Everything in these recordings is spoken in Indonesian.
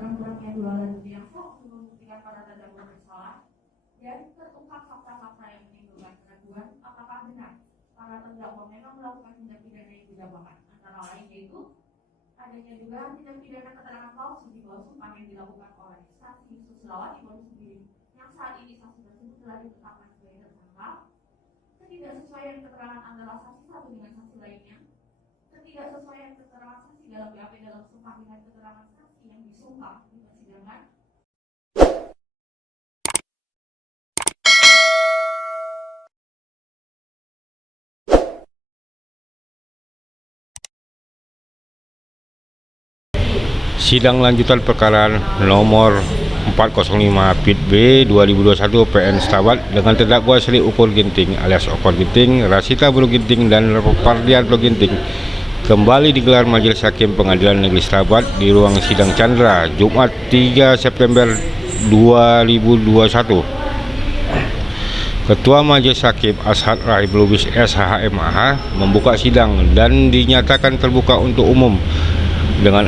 sekurang-kurangnya 2 alat bukti yang sah untuk membuktikan para terdakwa bersalah dan terungkap fakta-fakta yang menimbulkan keraguan apakah benar para terdakwa memang melakukan tindak pidana yang didakwakan, antara lain yaitu adanya dugaan tindak pidana keterangan palsu di bawah sumpah yang dilakukan oleh saksi Susilawati sendiri yang saat ini saksi tersebut telah ditetapkan sebagai tersangka, ketidaksesuaian keterangan antara saksi satu dengan saksi lainnya, ketidaksesuaian keterangan saksi dalam BAP dalam sumpah dengan keterangan saksi yang disumpah di persidangan. Sidang lanjutan perkara nomor 405 PIT B 2021 PN Stabat dengan terdakwa Sri Ukur Ginting alias Okor Ginting, Rasita Bro Ginting dan Pardian Bro Ginting kembali digelar Majelis Hakim Pengadilan Negeri Stabat di ruang sidang Chandra Jumat 3 September 2021. Ketua Majelis Hakim Ashad Rahim Lubis SHMAH membuka sidang dan dinyatakan terbuka untuk umum dengan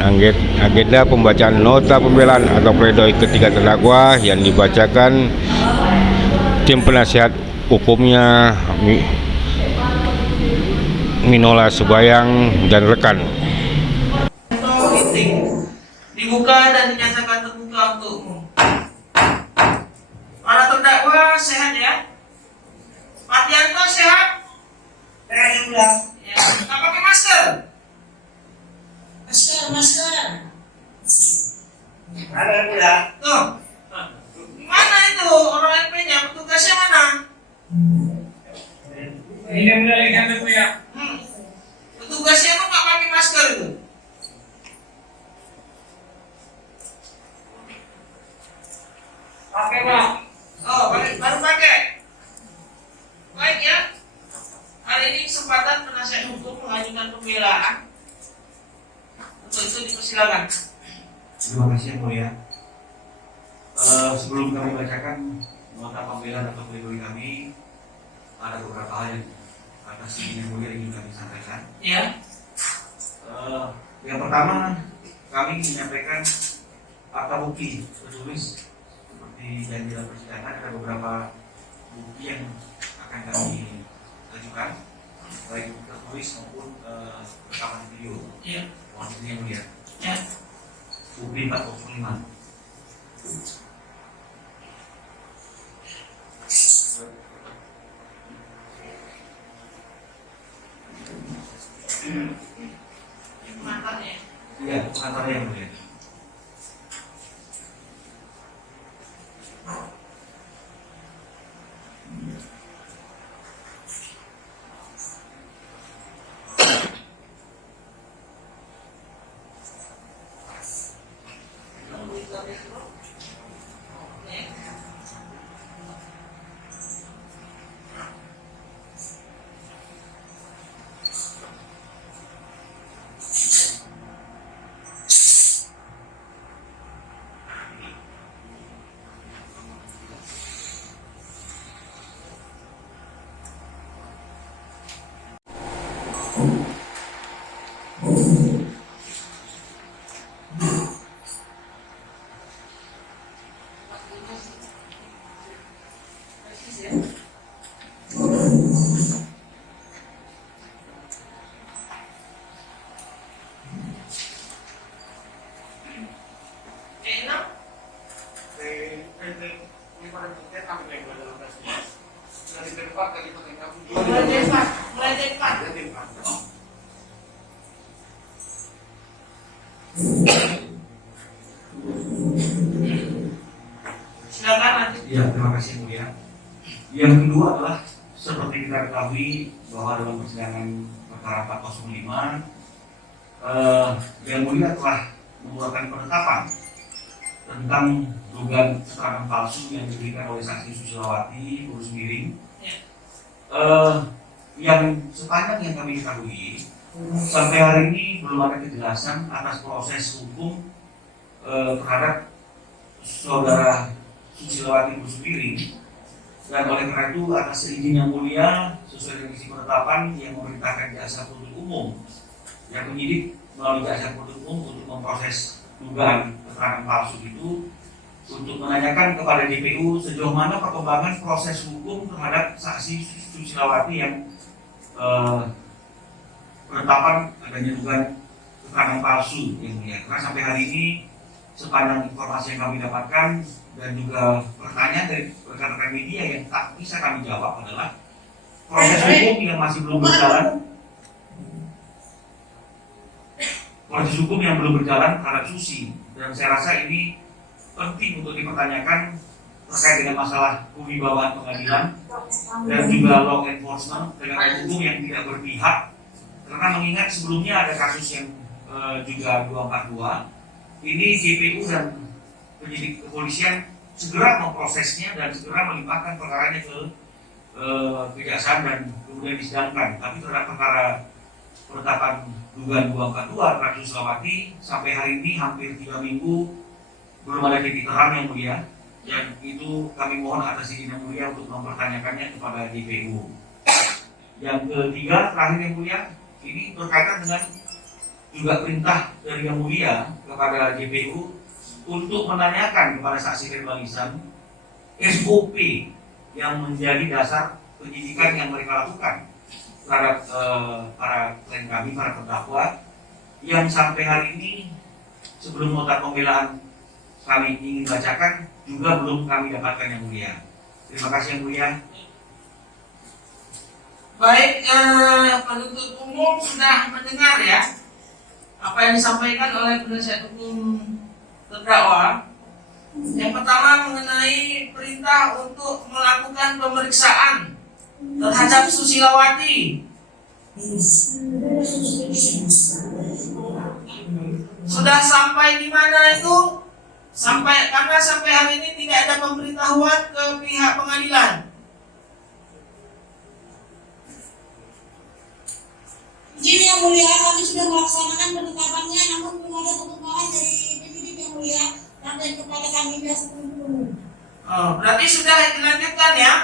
agenda pembacaan nota pembelaan atau pledoi ketiga terdakwa yang dibacakan tim penasihat hukumnya Minola Subayang dan rekan. Dibuka dan dinyatakan terbuka untuk umum. Para terdakwa sehat ya? Mardianto sehat? Sehat. Ya. Nggak pakai masker? Masker. Ada pula. Tuh. Mana itu orang MP-nya? Petugasnya mana? Ini mulai kami punya. Petugasnya kok nggak pakai masker itu? Pakai Pak. Oh, baru pakai. Baik ya. Hari ini kesempatan penasihat hukum mengajukan pembelaan. Untuk itu dipersilakan. Terima kasih yang mulia. Sebelum kami bacakan nota pembelaan atau pledoi kami, ada beberapa hal yang atas izin yang mulia ingin kami sampaikan. Ya. Yang pertama, kami menyampaikan fakta bukti tertulis seperti yang dalam persidangan. Ada beberapa bukti yang akan kami ajukan, baik tertulis maupun rekaman video. Ya. Mohon yang mulia. Ya. Bukti 405. Pengantarnya. Iya, pengantarnya yang mulia. Mulai dari Pak. Silakan lanjut. Ya, terima kasih mulia. Yang kedua adalah seperti kita ketahui bahwa dalam persidangan perkara 405 yang mulia telah mengeluarkan penetapan tentang dugaan keterangan palsu yang diberikan oleh saksi Susilawati Urus Miring. Yang sepanjang yang kami ketahui sampai hari ini belum ada kejelasan atas proses hukum terhadap saudara Susilawati Urus Miring, dan oleh karena itu atas izin yang mulia sesuai dengan isi penetapan yang memerintahkan jasa penuntut umum yang penyidik melalui jasa penuntut umum untuk memproses dugaan keterangan palsu itu untuk menanyakan kepada DPU sejauh mana perkembangan proses hukum terhadap saksi Susilawati yang penetapan adanya dugaan keterangan palsu yang mulia. Karena sampai hari ini sepanjang informasi yang kami dapatkan dan juga pertanyaan dari rekan-rekan media yang tak bisa kami jawab adalah proses hukum yang masih belum berjalan, proses hukum yang belum berjalan terhadap Susi, dan saya rasa ini penting untuk dipertanyakan terkait dengan masalah kewibawaan pengadilan dan juga law enforcement penegakan hukum yang tidak berpihak, karena mengingat sebelumnya ada kasus yang juga 242 ini JPU dan penyidik kepolisian segera memprosesnya dan segera melimpahkan perkaranya ke kejaksaan dan kemudian disidangkan. Tapi terhadap perkara penetapan dugaan 242 terhadap Susilawati sampai hari ini hampir 3 minggu belum ada titik terang yang mulia, dan itu kami mohon atas izin yang mulia untuk mempertanyakannya kepada JPU. Yang ketiga terakhir yang mulia, ini berkaitan dengan juga perintah dari yang mulia kepada JPU untuk menanyakan kepada saksi verbalisan SOP yang menjadi dasar penyidikan yang mereka lakukan terhadap para klien kami, para terdakwa, yang sampai hari ini sebelum nota pembelaan kami ingin bacakan juga belum kami dapatkan yang mulia. Terima kasih yang mulia. Baik, penuntut umum sudah mendengar ya apa yang disampaikan oleh penasihat hukum terdakwa. Yang pertama mengenai perintah untuk melakukan pemeriksaan terhadap Susilawati. Sudah sampai di mana itu? Karena sampai hari ini tidak ada pemberitahuan ke pihak pengadilan. Izin yang mulia, kami sudah melaksanakan penetapannya, namun belum ada perkembangan dari penyidik yang mulia dan kepada kami biasa penuntut. Oh, berarti sudah dilanjutkan ya?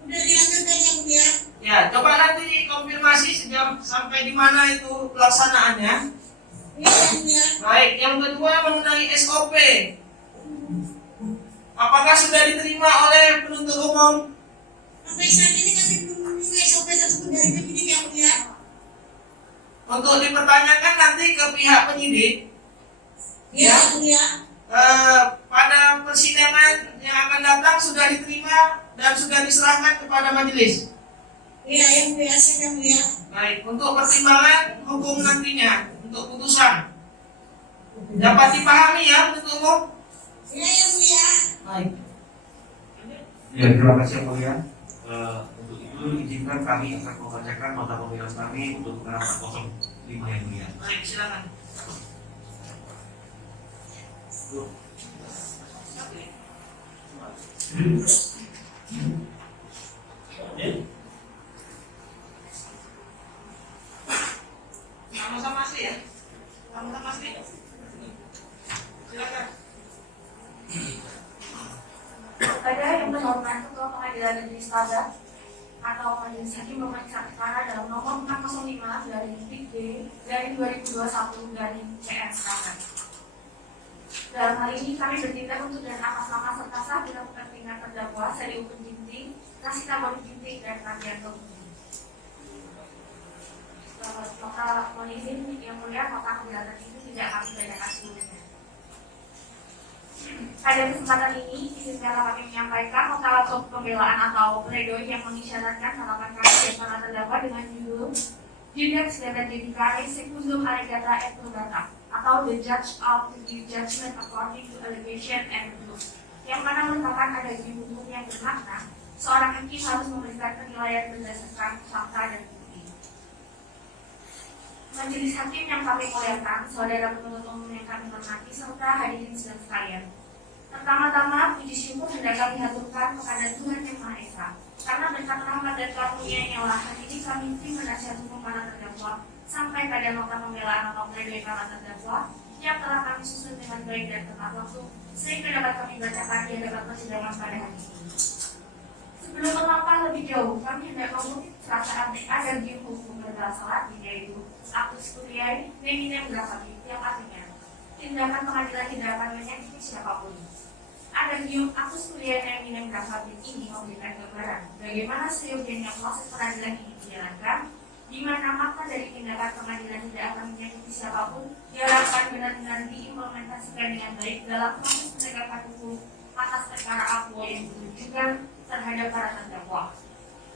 Sudah dilanjutkan yang mulia. Ya, coba nanti konfirmasi sejam sampai di mana itu pelaksanaannya. Iya yang mulia. Baik, yang kedua mengenai SOP. Apakah sudah diterima oleh penuntut umum? Sampai saat ini kami belum menerima SOP tersebut dari penyidik yang mulia. Untuk dipertanyakan nanti ke pihak penyidik. Iya yang mulia. Pada persidangan yang akan datang sudah diterima dan sudah diserahkan kepada majelis. Iya yang mulia, yang mulia. Baik, untuk pertimbangan hukum nantinya, untuk putusan dapat dipahami ya penuntut umum. Iya yang mulia. Baik. Ya, terima kasih yang mulia. Untuk itu izinkan kami akan membacakan nota pembelaan kami untuk perkara 405 yang mulia. Baik, silakan. Sama-sama asli ya? Sama-sama asli? Silakan. Pada yang terhormat Ketua Pengadilan Negeri Selatan atau Majelis Hakim memeriksa perkara dalam nomor 405 dari PIT dari 2021 dari CN Selatan. Dalam hal ini kami bertindak untuk dan atas nama serta sah guna kepentingan terdakwa Seri Upun Ginting, Rasita Baru Ginting, dan Tardianto Ginting. Maka mohon izin yang mulia, maka keberatan itu tidak kami bacakan sebelumnya. Pada kesempatan ini, izinkanlah kami menyampaikan nota langsung pembelaan atau pledoi yang mengisyaratkan harapan kami dan para terdakwa dengan judul Judex Data Dedicare Secundum Allegata et Purgata atau The Judge of the Judgment According to Allegation and Proof, yang mana merupakan adagi hukum yang bermakna seorang hakim harus memberikan penilaian berdasarkan fakta dan bukti. Majelis hakim yang kami muliakan, saudara penuntut umum yang kami hormati, serta hadirin sidang sekalian. Pertama-tama, puji syukur hendak kami haturkan kepada Tuhan Yang Maha Esa, karena berkat rahmat dan karunia-Nya lah hari ini kami terima nasihat hukum para terdakwa sampai pada nota pembelaan atau pledoi para terdakwa yang telah kami susun dengan baik dan tepat waktu sehingga dapat kami bacakan di hadapan persidangan pada hari ini. Sebelum melangkah lebih jauh, kami hendak mengutip perasaan adagi hukum berbahasa Latin, yaitu Actus Curiae Neminem Grafati, yang artinya tindakan pengadilan tidak akan menyakiti siapapun. Ada aku kuliah yang ingin mendapatkan ini memberikan gambaran bagaimana seyogianya proses peradilan ini dijalankan, di mana makna dari tindakan pengadilan tidak akan menyakiti siapapun diharapkan benar-benar diimplementasikan dengan baik dalam proses penegakan hukum atas perkara aku yang ditujukan terhadap para terdakwa.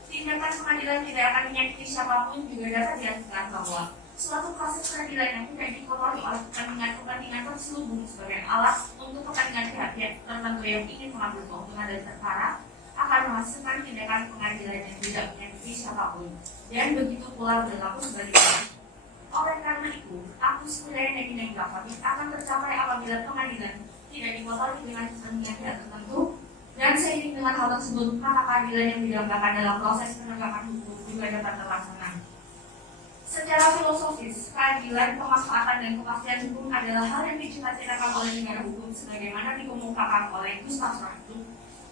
Tindakan pengadilan tidak akan menyakiti siapapun juga dapat diartikan bahwa suatu proses peradilan yang tidak dikotori oleh kepentingan terselubung sebagai alat untuk kepentingan pihak-pihak tertentu yang ingin mengambil keuntungan dari perkara akan menghasilkan tindakan pengadilan yang tidak menyakiti siapapun, dan begitu pula berlaku sebaliknya. Oleh karena itu, aku sebenarnya yang dapat akan tercapai apabila pengadilan tidak dikotori dengan kepentingan pihak tertentu, dan seiring dengan hal tersebut maka keadilan yang didambakan dalam proses penegakan hukum juga dapat terlaksana. Secara filosofis, keadilan, pemanfaatan, dan kepastian hukum adalah hal yang dicita-citakan oleh negara hukum sebagaimana dikemukakan oleh Gustav Strauss,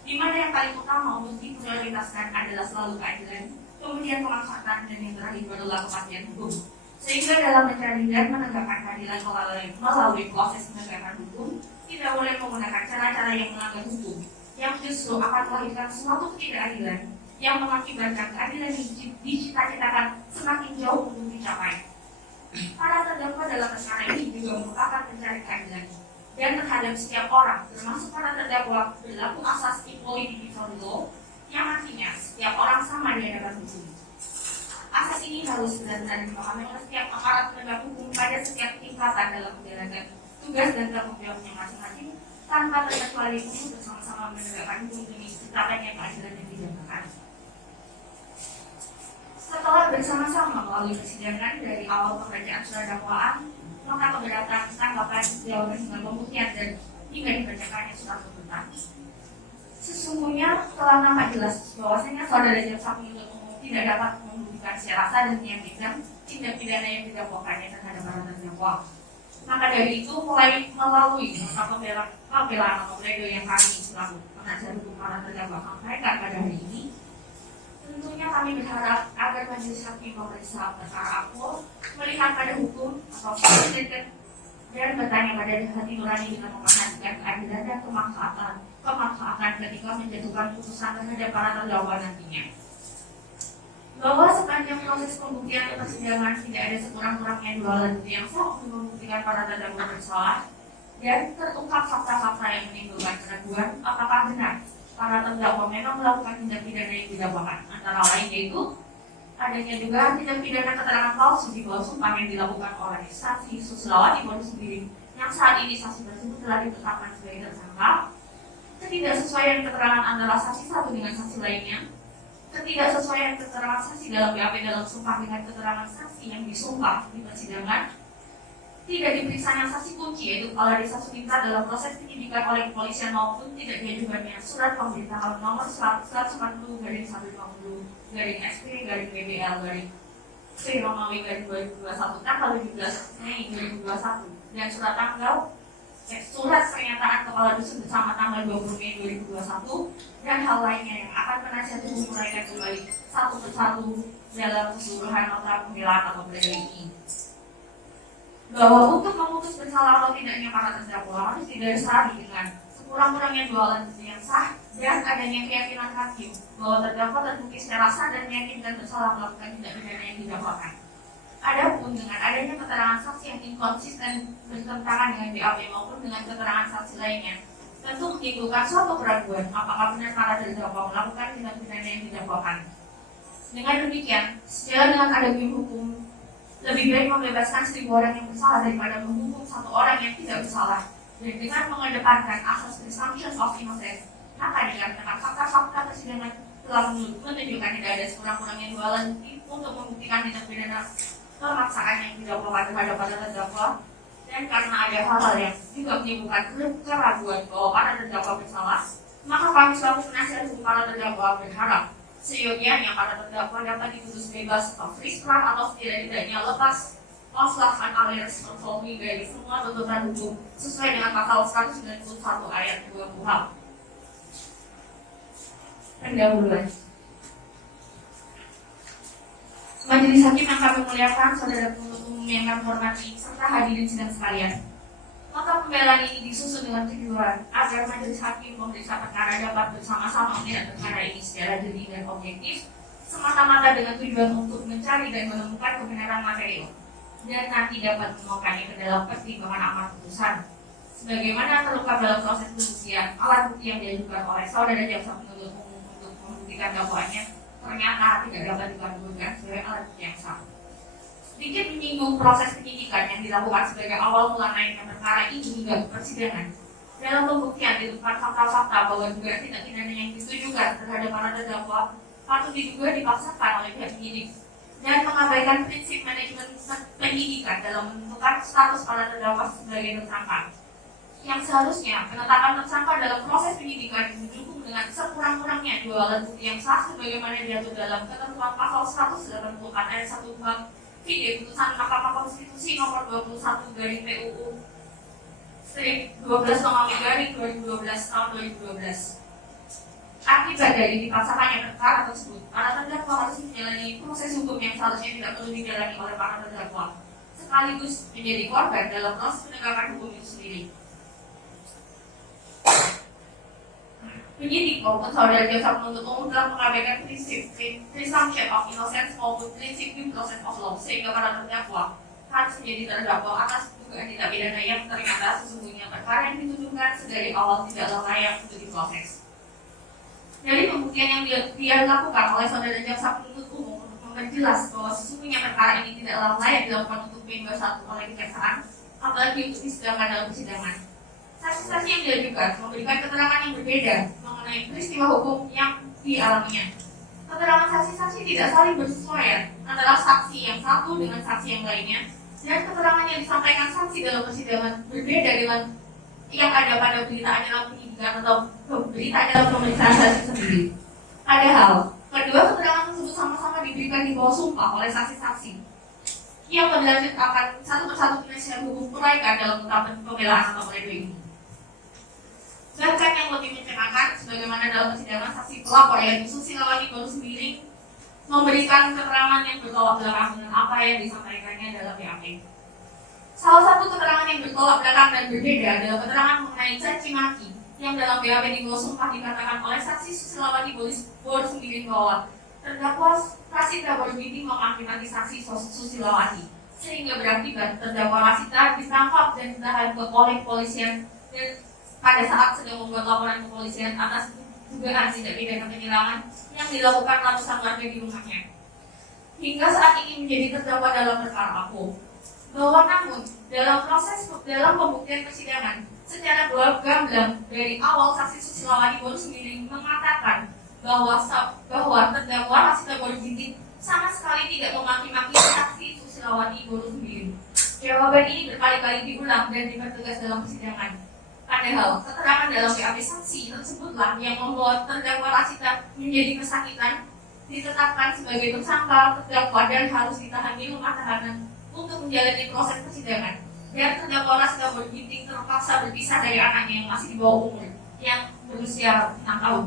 di mana yang paling utama untuk diprioritaskan adalah selalu keadilan, kemudian pemanfaatan, dan yang terakhir adalah kepastian hukum. Sehingga dalam mencari dan menegakkan keadilan melalui proses penegakan hukum, tidak boleh menggunakan cara-cara yang melanggar hukum, yang justru akan melahirkan suatu ketidakadilan yang mengakibatkan keadilan dicita-citakan semakin jauh untuk dicapai. Para terdakwa dalam perkara ini juga merupakan pencari keadilan, dan terhadap setiap orang, termasuk para terdakwa, berlaku asas equality before the law, yang artinya setiap orang sama di hadapan hukum. Asas ini harus benar-benar dipahami oleh setiap aparat penegak hukum pada setiap tingkatan dalam menjalankan tugas dan tanggung jawabnya masing-masing, tanpa terkecuali untuk bersama-sama menegakkan hukum demi tercapainya keadilan yang didambakan. Setelah bersama-sama melalui persidangan dari awal pembacaan surat dakwaan, maka keberatan, tanggapan, jawaban hingga pembuktian dan hingga dibacakannya surat tuntutan. Sesungguhnya telah nampak jelas bahwasanya saudara jaksa penuntut umum tidak dapat membuktikan secara sah dan meyakinkan tindak pidana yang didakwakannya terhadap para terdakwa. Maka dari itu melalui pembelaan atau pledoi yang kami selaku penasihat hukum para terdakwa sampaikan pada hari ini, tentunya kami berharap agar majelis hakim memeriksa perkara aku, melihat pada hukum atau fakta dan bertanya pada hati nurani dengan memperhatikan keadilan dan kemanfaatan ketika menjatuhkan putusan terhadap para terdakwa nantinya. Bahwa sepanjang proses pembuktian atau persidangan tidak ada sekurang-kurangnya 2 alat bukti yang sah untuk membuktikan para terdakwa bersalah, dan terungkap fakta-fakta yang menimbulkan keraguan apakah benar para terdakwa memang melakukan tindak pidana yang didakwakan, antara lain yaitu adanya juga tindak pidana keterangan palsu di bawah sumpah yang dilakukan oleh saksi Susilawati Bono sendiri, yang saat ini saksi tersebut telah ditetapkan sebagai tersangka, ketidaksesuaian keterangan antara saksi satu dengan saksi lainnya, ketidaksesuaian keterangan saksi dalam BAP dalam sumpah dengan keterangan saksi yang disumpah di persidangan, tidak diperiksanya saksi kunci yaitu Kepala Desa Suminta dalam proses penyidikan oleh kepolisian maupun tidak diajukannya surat pemberitahuan nomor 140/1/BBL/P-Romawi/2021 tanggal 17 Mei 2021 dan surat pernyataan Kepala Dusun bersama tanggal 20 Mei 2021 dan hal lainnya yang akan penasihat hukum uraikan kembali satu persatu dalam keseluruhan nota pembelaan atau pledoi ini. Bahwa untuk memutus bersalah atau tidaknya para terdakwa harus didasari dengan sekurang-kurangnya 2 alat bukti yang sah dan adanya keyakinan hakim bahwa terdakwa terbukti secara sah dan meyakinkan bersalah melakukan tindak pidana yang didakwakan. Adapun dengan adanya keterangan saksi yang inkonsisten bertentangan dengan BAP maupun dengan keterangan saksi lainnya, tentu menimbulkan suatu keraguan apakah benar para terdakwa melakukan tindak pidana yang didakwakan. Dengan demikian, sejalan dengan adanya hukum, lebih baik membebaskan 1000 orang yang bersalah daripada menghukum 1 orang yang tidak bersalah. Dan dengan mengedepankan asas presumption of innocence, maka dikarenakan fakta-fakta persidangan telah menunjukkan tidak ada sekurang-kurangnya 2 alat bukti untuk membuktikan tindak pidana pemaksaan yang didakwakan terhadap para terdakwa, dan karena ada hal-hal yang juga menimbulkan keraguan bahwa para terdakwa bersalah, maka kami selaku penasihat hukum para terdakwa berharap seyogianya para terdakwa dapat diputus bebas atau free spark atau setidak-tidaknya lepas melaksanakan alias performing dari semua tuntutan hukum sesuai dengan pasal 191 ayat 2 KUHP. Pendahuluan. Majelis hakim yang kami muliakan, saudara penuntut umum yang kami hormati, serta hadirin sidang sekalian. Nota pembelaan ini disusun dengan tujuan agar majelis hakim pemeriksa perkara dapat bersama-sama melihat perkara ini secara jeli dan objektif, semata-mata dengan tujuan untuk mencari dan menemukan kebenaran material, dan nanti dapat menuangkannya ke dalam pertimbangan amar putusan. Sebagaimana terungkap dalam proses pembuktian, alat bukti yang diajukan oleh saudara jaksa penuntut umum untuk membuktikan dakwaannya ternyata tidak dapat dikabulkan sebagai alat bukti yang sah. Sedikit menyinggung proses penyidikan yang dilakukan sebagai awal mula naiknya perkara ini hingga persidangan. Dalam pembuktian ditemukan fakta-fakta bahwa dugaan tindak pidana yang ditujukan terhadap para terdakwa patut diduga dipaksakan oleh pihak penyidik dan mengabaikan prinsip manajemen penyidikan dalam menentukan status para terdakwa sebagai tersangka. Yang seharusnya penetapan tersangka dalam proses penyidikan didukung dengan sekurang-kurangnya dua alat bukti yang sah sebagaimana diatur dalam ketentuan pasal 184 ayat 1 bab Video Putusan Mahkamah Konstitusi nomor 21 garing PUU strip 12 nomor garing 2012 tahun 2012. Akibat dari dipaksakannya perkara tersebut, para terdakwa harus menjalani proses hukum yang seharusnya tidak perlu dijalani oleh para terdakwa, sekaligus menjadi korban dalam proses penegakan hukum itu sendiri. Penyidik maupun saudara jaksa penuntut umum telah mengabaikan prinsip presumption of innocence maupun prinsip due process of law, sehingga para terdakwa harus menjadi terdakwa atas dugaan tindak pidana yang ternyata sesungguhnya perkara yang dituduhkan sedari awal tidaklah layak untuk diproses. Dari pembuktian yang dia lakukan oleh saudara jaksa penuntut umum untuk memperjelas bahwa sesungguhnya perkara ini tidaklah layak dilakukan untuk P21 oleh kejaksaan, apalagi untuk disidangkan dalam persidangan. Saksi-saksi yang diajukan memberikan keterangan yang berbeda mengenai peristiwa hukum yang dialaminya. Keterangan saksi-saksi tidak saling bersesuaian antara saksi yang satu dengan saksi yang lainnya, dan keterangan yang disampaikan saksi dalam persidangan berbeda dengan yang ada pada berita acara penyidikan atau berita acara pemeriksaan saksi sendiri. Padahal, kedua keterangan tersebut sama-sama diberikan di bawah sumpah oleh saksi-saksi yang berlanjut akan satu persatu penasihat hukum uraikan dalam nota pembelaan atau pledoi ini. Bahkan yang lebih mencengangkan, sebagaimana dalam persidangan saksi pelapor yaitu Susilawati Baru Sembiring memberikan keterangan yang bertolak belakang dengan apa yang disampaikannya dalam BAP. Salah satu keterangan yang bertolak belakang dan berbeda adalah keterangan mengenai caci maki yang dalam BAP di bawah sumpah dikatakan oleh saksi Susilawati Baru Sembiring bahwa terdakwa Rasita Baruginting mengakibatkan saksi Susilawati, sehingga berakibat terdakwa Rasita ditangkap dan ditahan oleh polisian dan pada saat sedang membuat laporan ke kepolisian atas dugaan tindak pidana penyerangan yang dilakukan ratusan warga di rumahnya. Hingga saat ini menjadi terdakwa dalam perkara aku. Bahwa namun dalam pembuktian persidangan secara gamblang dari awal saksi Susilawati Baru sendiri mengatakan bahwa terdakwa Rasita Baruginting sama sekali tidak memaki-maki saksi Susilawati Baru sendiri. Jawaban ini berkali-kali diulang dan dipertegas dalam persidangan. Padahal, keterangan dalam BAP saksi tersebutlah yang membuat terdakwa Rasita menjadi kesakitan, ditetapkan sebagai tersangka, terdakwa dan harus ditahan di rumah tahanan untuk menjalani proses persidangan. Dan terdakwa Rasita Baruginting terpaksa berpisah dari anaknya yang masih di bawah umur, yang berusia 6 tahun.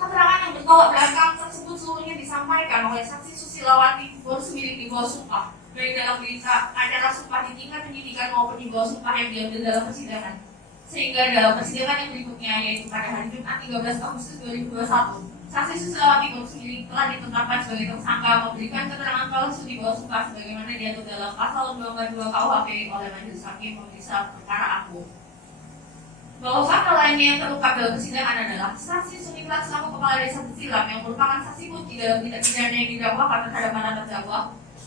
Keterangan yang bertolak belakang tersebut seluruhnya disampaikan oleh saksi Susilawati Baru Sembiring di bawah sumpah, baik dalam berita acara sumpah di tingkat penyidikan maupun di bawah sumpah yang diambil dalam persidangan. Sehingga dalam persidangan yang berikutnya, yaitu pada hari Jumat 13 Agustus 2021, saksi Susilawati Baru Sembiring telah ditetapkan sebagai tersangka memberikan keterangan palsu di bawah sumpah sebagaimana diatur dalam pasal 22 KUHP oleh Majelis Hakim Pemeriksa Perkara Aku. Bahwa fakta lainnya yang terungkap dalam persidangan adalah saksi Suniklat selaku kepala desa Besilam yang merupakan saksi kunci dalam tindak pidana yang didakwakan terhadap para terdakwa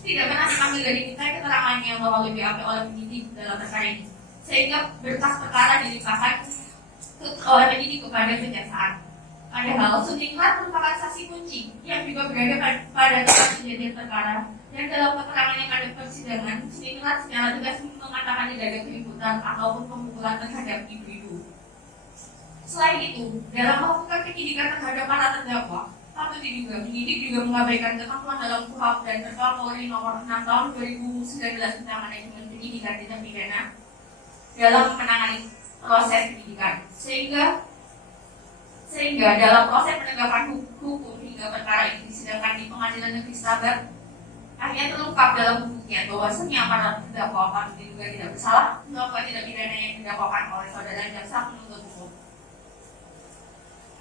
tidak pernah dipanggil dan dimintai keterangannya melalui BAP oleh penyidik dalam perkara ini, sehingga berkas perkara dilimpahkan oleh penyidik kepada kejaksaan. Padahal Suniklat merupakan saksi kunci yang juga berada pada tempat kejadian perkara, dan dalam keterangan yang ada persidangan, Suniklat secara tegas mengatakan tidak ada keributan ataupun pemukulan terhadap ibu-ibu. Selain itu, dalam melakukan penyidikan terhadap para terdakwa, patut diduga penyidik juga mengabaikan ketentuan dalam KUHP dan Perkara Polri nomor 6 tahun 2019 tentang manajemen penyidikan tindak pidana dalam menangani proses penyidikan, sehingga dalam proses penegakan hukum hingga perkara ini disidangkan di Pengadilan Negeri Sabar akhirnya terungkap dalam pembuktian bahwasannya para terdakwa patut diduga tidak bersalah melakukan tindak pidana yang didakwakan oleh saudara jaksa penuntut umum.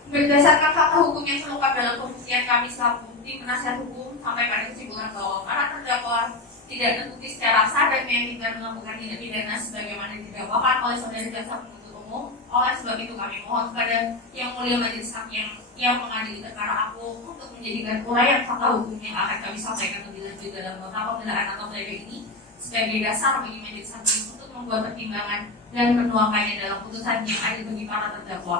Berdasarkan fakta hukum yang terungkap dalam pembuktian, kami selaku tim penasihat hukum sampai pada kesimpulan bahwa para terdakwa tidak terbukti secara sah dan meyakinkan melakukan tindak pidana sebagaimana didakwakan oleh saudara jaksa penuntut umum. Oleh sebab itu kami mohon kepada Yang Mulia Majelis Hakim yang mengadili perkara aku untuk menjadikan uraian fakta hukum yang akan kami sampaikan lebih lanjut dalam nota pembelaan atau pledoi ini sebagai dasar bagi Majelis Hakim untuk membuat pertimbangan dan menuangkannya dalam putusan yang adil bagi para terdakwa.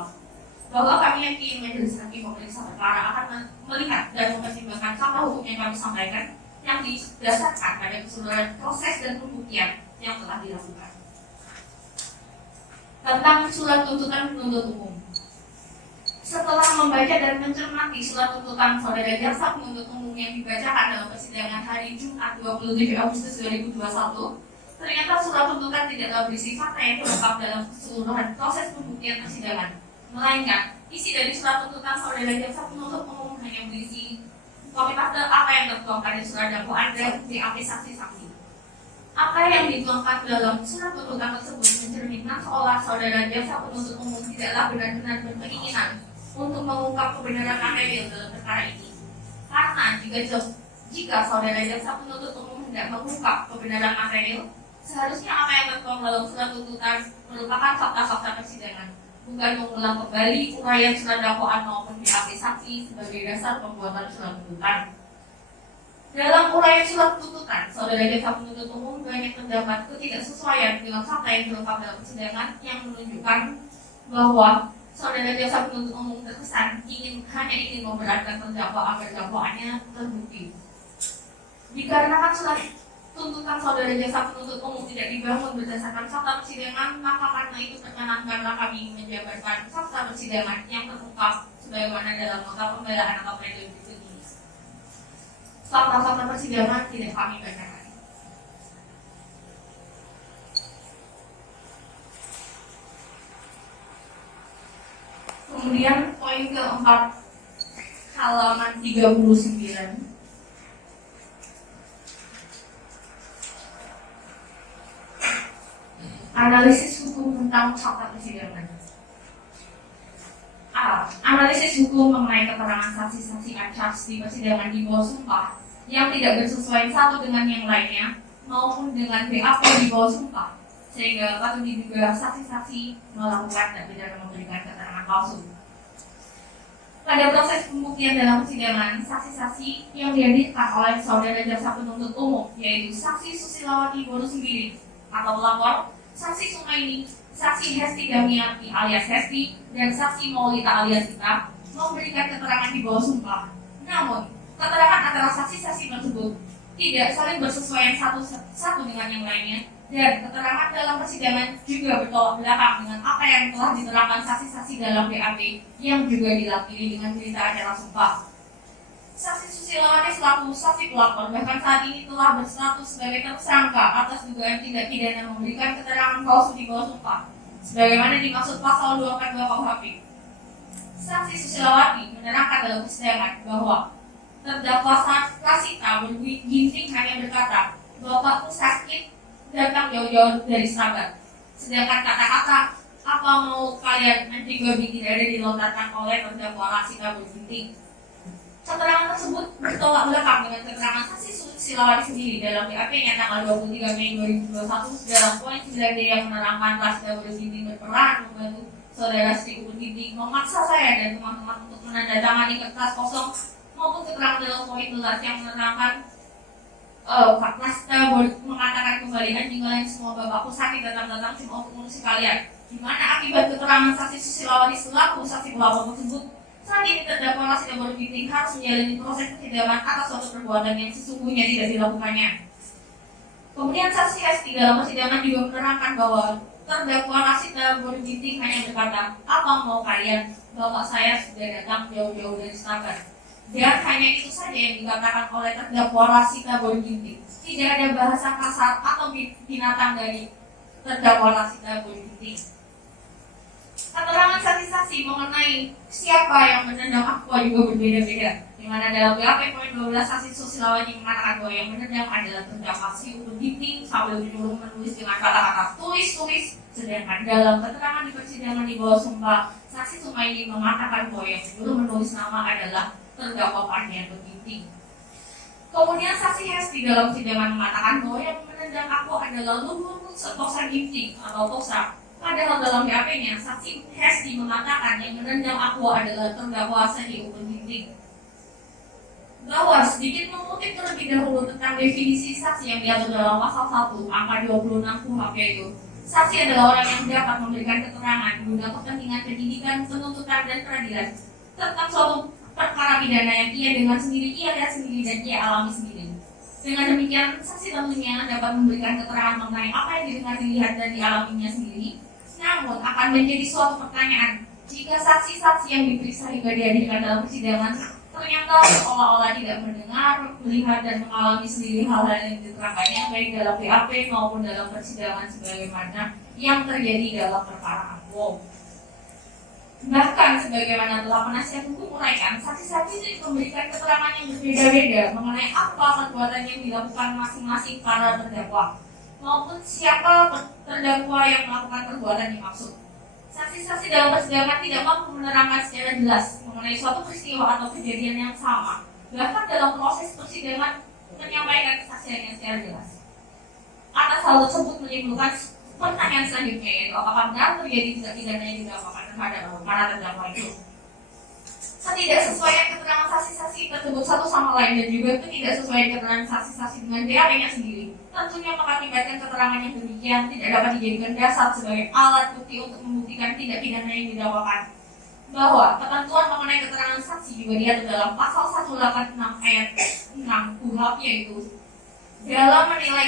Bahwa kami yakin Majelis Hakim memeriksa perkara akan melihat dan mempertimbangkan fakta hukum yang kami sampaikan yang didasarkan pada keseluruhan proses dan pembuktian yang telah dilakukan. Tentang surat tuntutan penuntut umum. Setelah membaca dan mencermati surat tuntutan saudara jaksa penuntut umum yang dibacakan dalam persidangan hari Jumat 27 Agustus 2021, ternyata surat tuntutan tidaklah berisi fakta yang terungkap dalam keseluruhan proses pembuktian persidangan, melainkan isi dari surat tuntutan saudara jaksa penuntut umum hanya berisi copy paste apa yang tertuang pada surat dakwaan dan BAP saksi-saksi. Apa yang dituangkan dalam surat tuntutan tersebut mencerminkan seolah saudara jaksa penuntut umum tidaklah benar-benar berkeinginan untuk mengungkap kebenaran material dalam perkara ini. Karena jika saudara jaksa penuntut umum hendak mengungkap kebenaran material, seharusnya apa yang tertuang dalam surat tuntutan merupakan fakta-fakta persidangan, bukan mengulang kembali uraian surat dakwaan maupun BAP saksi sebagai dasar pembuatan surat tuntutan. Dalam uraian surat tuntutan, saudara jaksa penuntut umum banyak terdapat ketidaksesuaian dengan fakta yang terungkap dalam persidangan yang menunjukkan bahwa saudara jaksa penuntut umum terkesan hanya ingin memberatkan terdakwa agar dakwaannya terbukti. Dikarenakan surat tuntutan saudara jaksa penuntut umum tidak dibangun berdasarkan fakta persidangan, maka karena itu perkenankanlah kami menjabarkan fakta persidangan yang terungkap sebagaimana dalam nota pembelaan atau pledoi berikut ini. Fakta-fakta persidangan tidak kami bacakan. Kemudian poin keempat, halaman 39. Analisis hukum tentang fakta persidangan. A. Analisis hukum mengenai keterangan saksi-saksi acas di persidangan di bawah sumpah yang tidak bersesuaian satu dengan yang lainnya maupun dengan BAP di bawah sumpah, sehingga patut diduga saksi-saksi melakukan dan tidak memberikan keterangan palsu. Pada proses pembuktian dalam persidangan, saksi-saksi yang dihadirkan oleh saudara jaksa penuntut umum, yaitu saksi Susilawati Borosumbiring atau pelapor, saksi Sumaini, saksi Hesti Damiati alias Hesti, dan saksi Maulita alias Sita memberikan keterangan di bawah sumpah. Namun, keterangan antara saksi-saksi tersebut tidak saling bersesuaian satu dengan yang lainnya, dan keterangan dalam persidangan juga bertolak belakang dengan apa yang telah diterangkan saksi-saksi dalam BAP yang juga dilapisi dengan berita acara sumpah. Saksi Susilawati selaku saksi pelapor bahkan saat ini telah berstatus sebagai tersangka atas dugaan tindak pidana memberikan keterangan palsu di bawah sumpah, sebagaimana dimaksud pasal 242 KUHP. Saksi Susilawati menerangkan dalam persidangan bahwa terdakwa Rasita Ginting hanya berkata, "Bapakku sakit, datang jauh-jauh dari Sabar." Sedangkan kata-kata "apa mau kalian nanti babi" tidak ada dilontarkan oleh terdakwa Rasita Ginting. Keterangan tersebut bertolak belakang dengan keterangan saksi Susilawati sendiri dalam BAP-nya tanggal 23 Mei 2021 dalam poin 9D yang menerangkan Rasita Ginting berperan membantu saudara Sri Ukur Ginting memaksa saya dan teman-teman untuk menandatangani kertas kosong maupun keterangan dalam poin 11 yang menerangkan Kak Rasita mengatakan kembali, "Anjing lain semua bapakku sakit, datang-datang cuma untuk mengurusi kalian." Di mana akibat keterangan saksi Susilawati selaku saksi pelapor tersebut, saat ini terdakwa Rasita Ginting harus menjalani proses persidangan atas suatu perbuatan yang sesungguhnya tidak dilakukannya. Kemudian saksi Hesti dalam persidangan juga menerangkan bahwa terdakwa Rasita Ginting hanya berkata, "Apa mau kalian? Bapak saya sudah datang jauh-jauh dari Sabar." Dan hanya itu saja yang dikatakan oleh terdakwa Rasita Ginting. Tidak ada bahasa kasar atau binatang dari terdakwa Rasita Ginting. Keterangan saksi-saksi mengenai siapa yang menendang Aqua juga berbeda-beda, di mana dalam BAP poin 12 saksi Susilawati mengatakan bahwa yang menendang adalah terdakwa Sri Ukur Ginting sambil menyuruh menulis dengan kata-kata tulis, sedangkan dalam keterangan di persidangan di bawah sumpah saksi Sumaini mengatakan bahwa yang menyuruh menulis nama adalah terdakwa Pardianto Ginting. Kemudian saksi Hesti dalam persidangan mengatakan bahwa yang menendang aku adalah Luhur Sentosa Ginting atau Tosa. Padahal dalam BAP-nya saksi Hesti mengatakan yang menendang aku adalah terdakwa Sri Ukur Ginting. Bahwa sedikit mengutip terlebih dahulu tentang definisi saksi yang diatur dalam pasal 1 angka 26 KUHP yaitu saksi adalah orang yang dapat memberikan keterangan guna kepentingan penyidikan, penuntutan, dan peradilan tentang suatu perkara pidana yang ia dengar sendiri, ia lihat sendiri, dan ia alami sendiri. Dengan demikian, saksi tentunya dapat memberikan keterangan mengenai apa yang didengar, dilihat, dan dialaminya sendiri. Namun, akan menjadi suatu pertanyaan jika saksi-saksi yang diperiksa hingga dihadirkan dalam persidangan ternyata seolah-olah tidak mendengar, melihat, dan mengalami sendiri hal-hal yang diterangkannya baik dalam BAP maupun dalam persidangan sebagaimana yang terjadi dalam perkara Ambo. Bahkan sebagaimana telah penasihat hukum uraikan, saksi-saksi itu memberikan keterangan yang berbeda-beda mengenai apa perbuatan yang dilakukan masing-masing para terdakwa maupun siapa terdakwa yang melakukan perbuatan dimaksud. Saksi-saksi dalam persidangan tidak mampu menerangkan secara jelas mengenai suatu peristiwa atau kejadian yang sama. Bahkan dalam proses persidangan menyampaikan kesaksiannya secara jelas. Atas hal tersebut menimbulkan pertanyaan selanjutnya yaitu apakah benar terjadi tindak pidana yang didakwakan terhadap para terdakwa itu. Ketidaksesuaian keterangan saksi-saksi tersebut satu sama lain dan juga ketidaksesuaian keterangan saksi-saksi dengan BAP-nya sendiri tentunya mengakibatkan keterangan yang demikian tidak dapat dijadikan dasar sebagai alat bukti untuk membuktikan tindak pidana yang didakwakan. Bahwa ketentuan mengenai keterangan saksi juga diatur dalam pasal 186 ayat 6 KUHP yaitu dalam menilai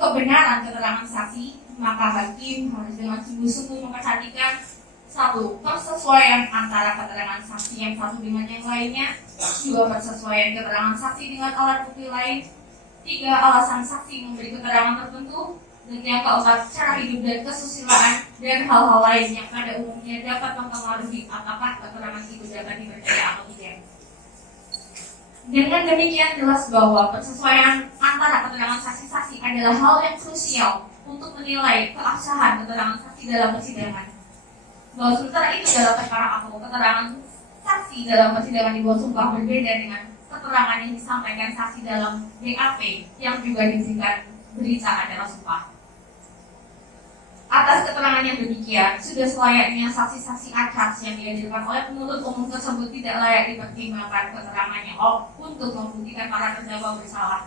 kebenaran keterangan saksi maka hakim harus dengan sungguh-sungguh memperhatikan 1. Persesuaian antara keterangan saksi yang satu dengan yang lainnya. 2. Persesuaian keterangan saksi dengan alat bukti lain. 3. Alasan saksi memberi keterangan tertentu. Dan yang keempat, cara hidup dan kesusilaan dan hal-hal lain yang pada umumnya dapat mempengaruhi apakah keterangan itu dapat dipercaya atau tidak. Dengan demikian jelas bahwa persesuaian antara keterangan saksi-saksi adalah hal yang krusial untuk menilai keabsahan keterangan saksi dalam persidangan. Bahwa sementara itu dalam perkara aku, keterangan saksi dalam persidangan di bawah sumpah berbeda dengan keterangan yang disampaikan saksi dalam BAP yang juga diberikan berita adalah sumpah. Atas keterangan yang demikian, sudah selayaknya saksi-saksi atas yang dihadirkan oleh penuntut umum tersebut tidak layak dipertimbangkan keterangannya untuk membuktikan para terdakwa bersalah.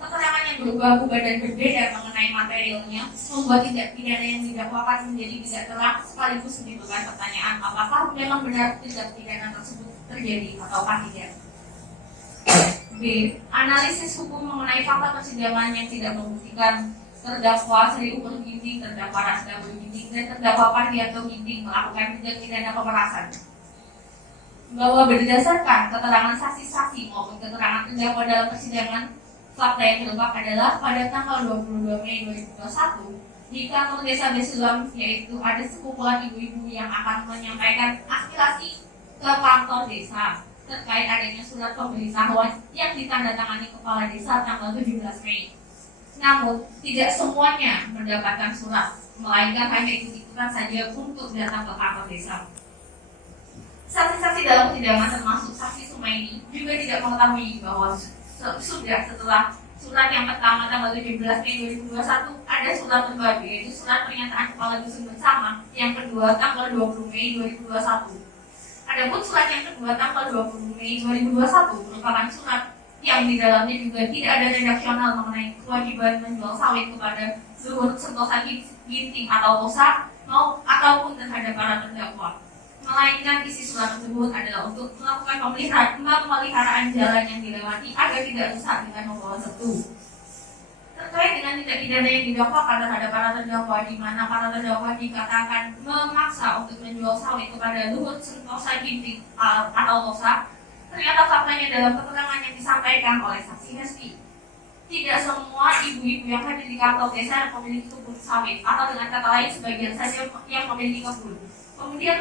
Keterangan yang berubah-ubah dan berbeda mengenai materialnya membuat tindak pidana yang didakwakan menjadi tidak terang sekaligus menimbulkan pertanyaan apakah memang benar tindak pidana tersebut terjadi ataukah tidak. B. Analisis hukum mengenai fakta persidangan yang tidak membuktikan terdakwa Sri Ukur Ginting, terdakwa Rasda Ginting, dan terdakwa Pardianto Ginting melakukan tindak pidana pemerasan. Bahwa berdasarkan keterangan saksi-saksi maupun keterangan terdakwa dalam persidangan, fakta yang terungkap adalah pada tanggal 22 Mei 2021 di kantor desa Besulam, yaitu ada sekumpulan ibu-ibu yang akan menyampaikan aspirasi ke kantor desa terkait adanya surat pemberitahuan yang ditandatangani kepala desa tanggal 17 Mei. Namun, tidak semuanya mendapatkan surat, melainkan hanya ikut-ikutan saja untuk datang ke kantor desa. Saksi-saksi dalam persidangan termasuk saksi Sumaini juga tidak mengetahui bahwa sudah setelah surat yang pertama tanggal 17 Mei 2021 ada surat terbaru yaitu surat pernyataan kepala dusun bersama yang kedua tanggal 20 Mei 2021. Adapun surat yang kedua tanggal 20 Mei 2021 merupakan surat yang di dalamnya juga tidak ada redaksional mengenai kewajiban menjual sawit kepada Luhur Sentosa Ginting atau Tosa ataupun terhadap para terdakwa. Melainkan isi surat tersebut adalah untuk melakukan pemeliharaan jalan yang dilewati agar tidak rusak dengan membawa setu. Terkait dengan tindak pidana yang didakwakan terhadap para terdakwa, di mana para terdakwa dikatakan memaksa untuk menjual sawit kepada Luhur Sentosa Ginting atau Tosa, ternyata faktanya dalam keterangan yang disampaikan oleh saksi Hesti. Tidak semua ibu-ibu yang hadir di kantor desa yang memiliki kebun sawit, atau dengan kata lain sebagian saja yang memiliki kebun. Kemudian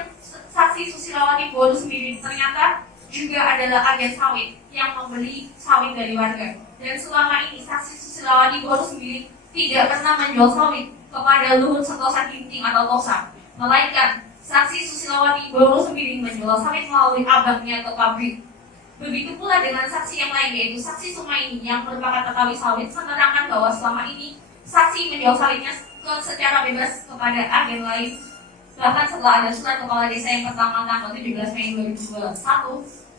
saksi Susilawati Boru sendiri ternyata juga adalah agen sawit yang membeli sawit dari warga. Dan selama ini saksi Susilawati Boru sendiri tidak pernah menjual sawit kepada Luhut Santosa Ginting atau Tosa, melainkan saksi Susilawati Boru sendiri menjual sawit melalui abangnya ke pabrik. Begitu pula dengan saksi yang lain, yaitu saksi Sumaini yang merupakan petani sawit, menerangkan bahwa selama ini saksi menjual sawitnya secara bebas kepada agen lain. Bahkan setelah ada surat kepala desa yang pertama tanggal 17 Mei 2021,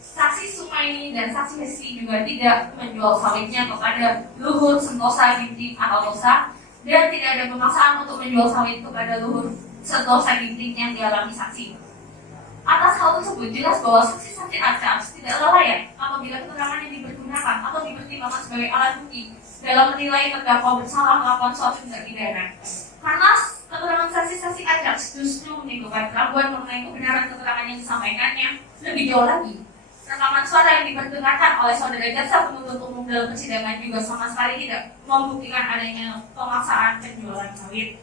saksi Sumaini dan saksi Hesti juga tidak menjual sawitnya kepada Luhut Santosa Ginting atau Tosa, dan tidak ada pemaksaan untuk menjual sawit kepada Luhut Santosa Ginting yang dialami saksi. Atas hal tersebut jelas bahwa saksi-saksi acak tidaklah layak apabila keterangan yang dipergunakan atau dipertimbangkan sebagai alat bukti dalam menilai terdakwa bersalah melakukan suatu tindak pidana. Karena keterangan saksi-saksi acak justru menimbulkan keraguan mengenai kebenaran keterangan yang disampaikannya. Lebih jauh lagi, rekaman suara yang diperdengarkan oleh saudara jaksa penuntut umum dalam persidangan juga sama sekali tidak membuktikan adanya pemaksaan penjualan sawit.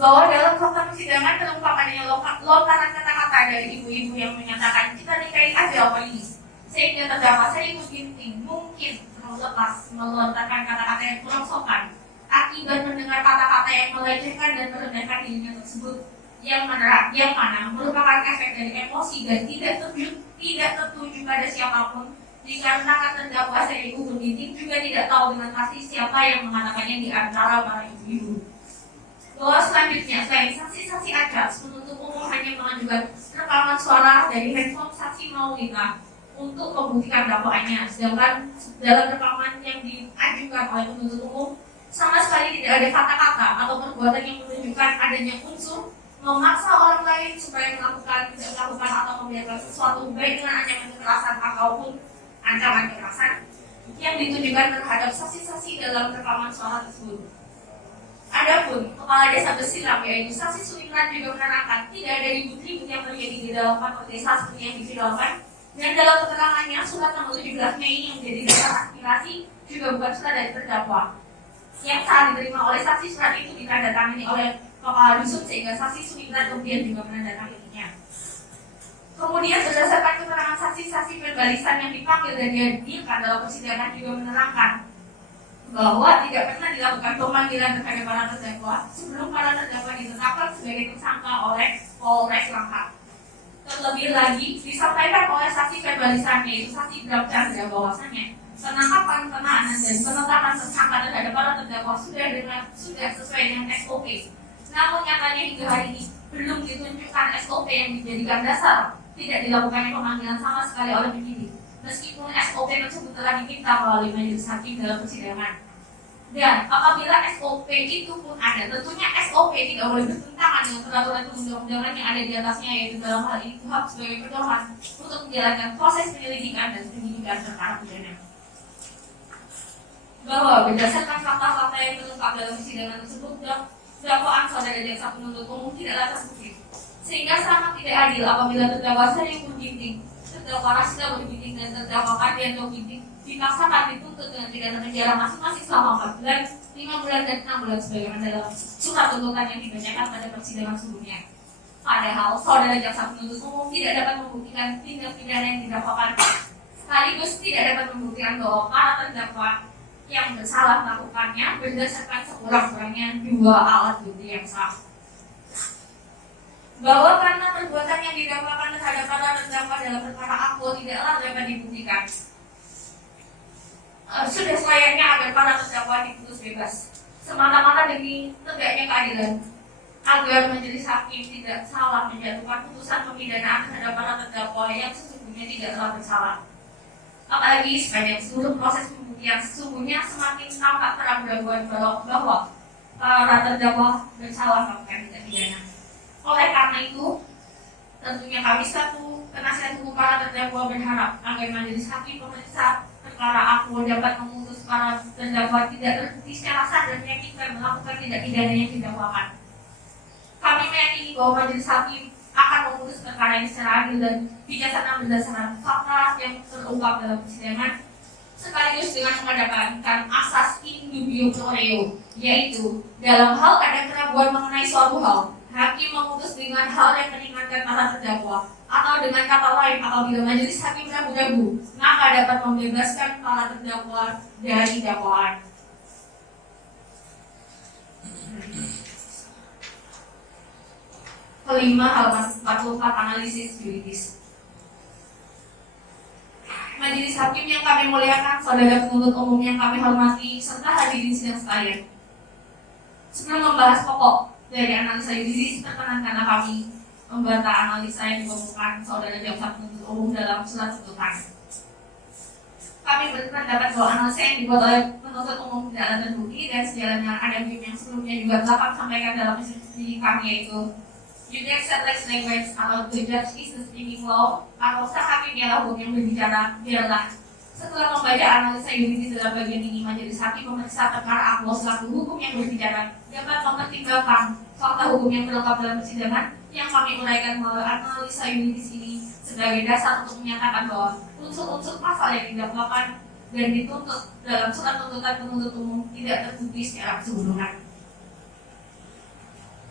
Bahwa dalam fakta persidangan terungkap adanya lontaran kata-kata dari ibu-ibu yang menyatakan kita nikahin aja apa ini, sehingga terdakwa Saiful Ginting mungkin terlepas melontarkan kata-kata yang kurang sopan akibat mendengar kata-kata yang melecehkan dan merendahkan dirinya tersebut, yang mana merupakan efek dari emosi dan tidak tertuju pada siapapun, dikarenakan terdakwa Saiful Ginting juga tidak tahu dengan pasti siapa yang mengatakannya di antara para ibu-ibu. Bahwa selanjutnya, selain saksi-saksi acak, penuntut umum hanya mengajukan rekaman suara dari handphone saksi Maulina untuk membuktikan dakwaannya. Sedangkan dalam rekaman yang diajukan oleh penuntut umum, sama sekali tidak ada kata-kata atau perbuatan yang menunjukkan adanya unsur memaksa orang lain supaya tidak melakukan atau membiarkan sesuatu, baik dengan ancaman kekerasan ataupun ancaman kekerasan yang ditujukan terhadap saksi-saksi dalam rekaman suara tersebut. Adapun kepala desa Bersiram, yaitu saksi Suingran, juga menerangkan tidak ada ribut-ribut yang terjadi di dalam kantor desa seperti yang diviralkan, dan dalam keterangannya surat tanggal 17 Mei yang menjadi dasar aspirasi juga bukan surat dari terdakwa. Yang saat diterima oleh saksi, surat itu ditandatangani oleh kepala dusun sehingga saksi Suingran kemudian juga menandatanganinya. Kemudian berdasarkan keterangan saksi-saksi verbalisan yang dipanggil dan dihadirkan dalam persidangan juga menerangkan bahwa tidak pernah dilakukan pemanggilan terhadap para terdakwa sebelum para terdakwa ditetapkan sebagai tersangka oleh Polres Langkat. Terlebih lagi, disampaikan oleh saksi verbalisan, yaitu saksi Bram Chandra, bahwasannya penangkapan, penahanan, dan penetapan tersangka terhadap para terdakwa sudah sesuai dengan SOP. Namun nyatanya hingga hari ini belum ditunjukkan SOP yang dijadikan dasar tidak dilakukannya pemanggilan sama sekali oleh penyidik, meskipun SOP tersebut telah diminta melalui majelis hakim dalam persidangan. Dan apabila SOP itu pun ada, tentunya SOP tidak boleh bertentangan dengan peraturan perundang-undangan yang ada di atasnya, yaitu dalam hal ini KUHP sebagai pedoman untuk menjalankan proses penyelidikan dan penyidikan perkara pidana. Bahwa berdasarkan fakta-fakta yang terungkap dalam persidangan tersebut, dakwaan saudara jaksa penuntut umum tidaklah terbukti, sehingga sangat tidak adil apabila terdakwa Saiful Ginting, terdakwa Rasida Boru Ginting, dan terdakwa Kardianto Ginting dipaksakan dituntut dengan pidana penjara masing-masing selama 4 bulan, 5 bulan, dan 6 bulan sebagaimana dalam surat tuntutan yang dibacakan pada persidangan sebelumnya. Padahal saudara jaksa penuntut umum tidak dapat membuktikan tindak pidana yang didakwakan, sekaligus tidak dapat membuktikan bahwa para terdakwa yang bersalah melakukannya berdasarkan sekurang-kurangnya 2 alat bukti yang sah. Bahwa karena perbuatan yang didakwakan terhadap para terdakwa dalam perkara Akbo tidaklah dapat dibuktikan, sudah selayaknya agar para terdakwa diputus bebas, semata-mata demi tegaknya keadilan, agar majelis hakim tidak salah menjatuhkan putusan pemidanaan terhadap para terdakwa yang sesungguhnya tidak telah bersalah. Apalagi sepanjang seluruh proses pembuktian sesungguhnya semakin tampak terang bahwa para terdakwa bersalah melakukan tindak pidana. Oleh karena itu, tentunya kami selaku penasihat hukum para terdakwa berharap agar majelis hakim pemeriksa perkara Akbo dapat memutus para terdakwa tidak terbukti secara sah dan meyakinkan melakukan tindak pidana yang didakwakan. Kami meyakini bahwa majelis hakim akan memutus perkara ini secara adil dan bijaksana berdasarkan fakta yang terungkap dalam persidangan, sekaligus dengan mengedepankan asas in dubio pro reo, yaitu dalam hal ada keraguan mengenai suatu hal, hakim memutus dengan hal yang meringankan para terdakwa, atau dengan kata lain, apabila majelis hakim ragu-ragu, maka dapat membebaskan para terdakwa dari dakwaan. Kelima, halaman 44, analisis yuridis. Majelis hakim yang kami muliakan, saudara penuntut umum yang kami hormati, serta hadirin sidang sekalian. Sebelum membahas pokok dari analisa yuridis, perkenankanlah kami membantah analisa yang dikemukakan saudara jaksa penuntut umum dalam surat tuntutan. Kami berpendapat bahwa analisa yang dibuat oleh penuntut umum tidaklah terbukti dan sejalan dengan adem yang sebelumnya juga telah kami sampaikan dalam institusi kami, yaitu Judicial Settlement Language atau The Judge is the Speaking Law atau sang hakim ialah hukum yang berbicara. Biarlah setelah membaca analisa yuridis dalam bagian ini, majelis hakim memeriksa perkara akwa selaku hukum yang berbicara dapat mempertimbangkan fakta hukum yang terlengkap dalam persidangan yang kami uraikan melalui analisa yuridis ini sebagai dasar untuk menyatakan bahwa unsur-unsur pasal yang didakwakan dan dituntut dalam surat tuntutan penuntut umum tidak terbukti secara keseluruhan.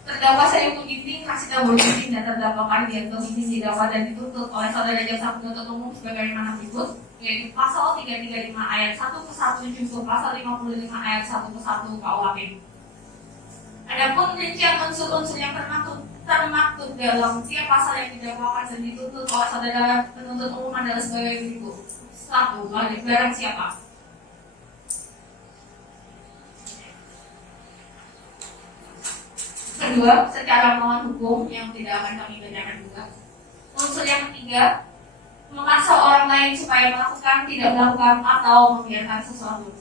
Terdakwa Sayyidul Ginting, Hasita Ginting dan terdakwa Kardianto Ginting didakwa dan dituntut oleh saudara jaksa penuntut umum sebagaimana berikut, yaitu pasal 335 ayat 1 ke 1 junto pasal 55 ayat 1 ke 1 KUHP. Adapun rincian unsur-unsur yang termaktub dalam setiap pasal yang didakwakan dan dituntut oleh saudara penuntut umum adalah sebagai berikut. 1. Barang siapa? Kedua, secara melawan hukum yang tidak akan kami bacakan juga. Unsur yang ketiga, memaksa orang lain supaya melakukan, tidak melakukan, atau membiarkan sesuatu.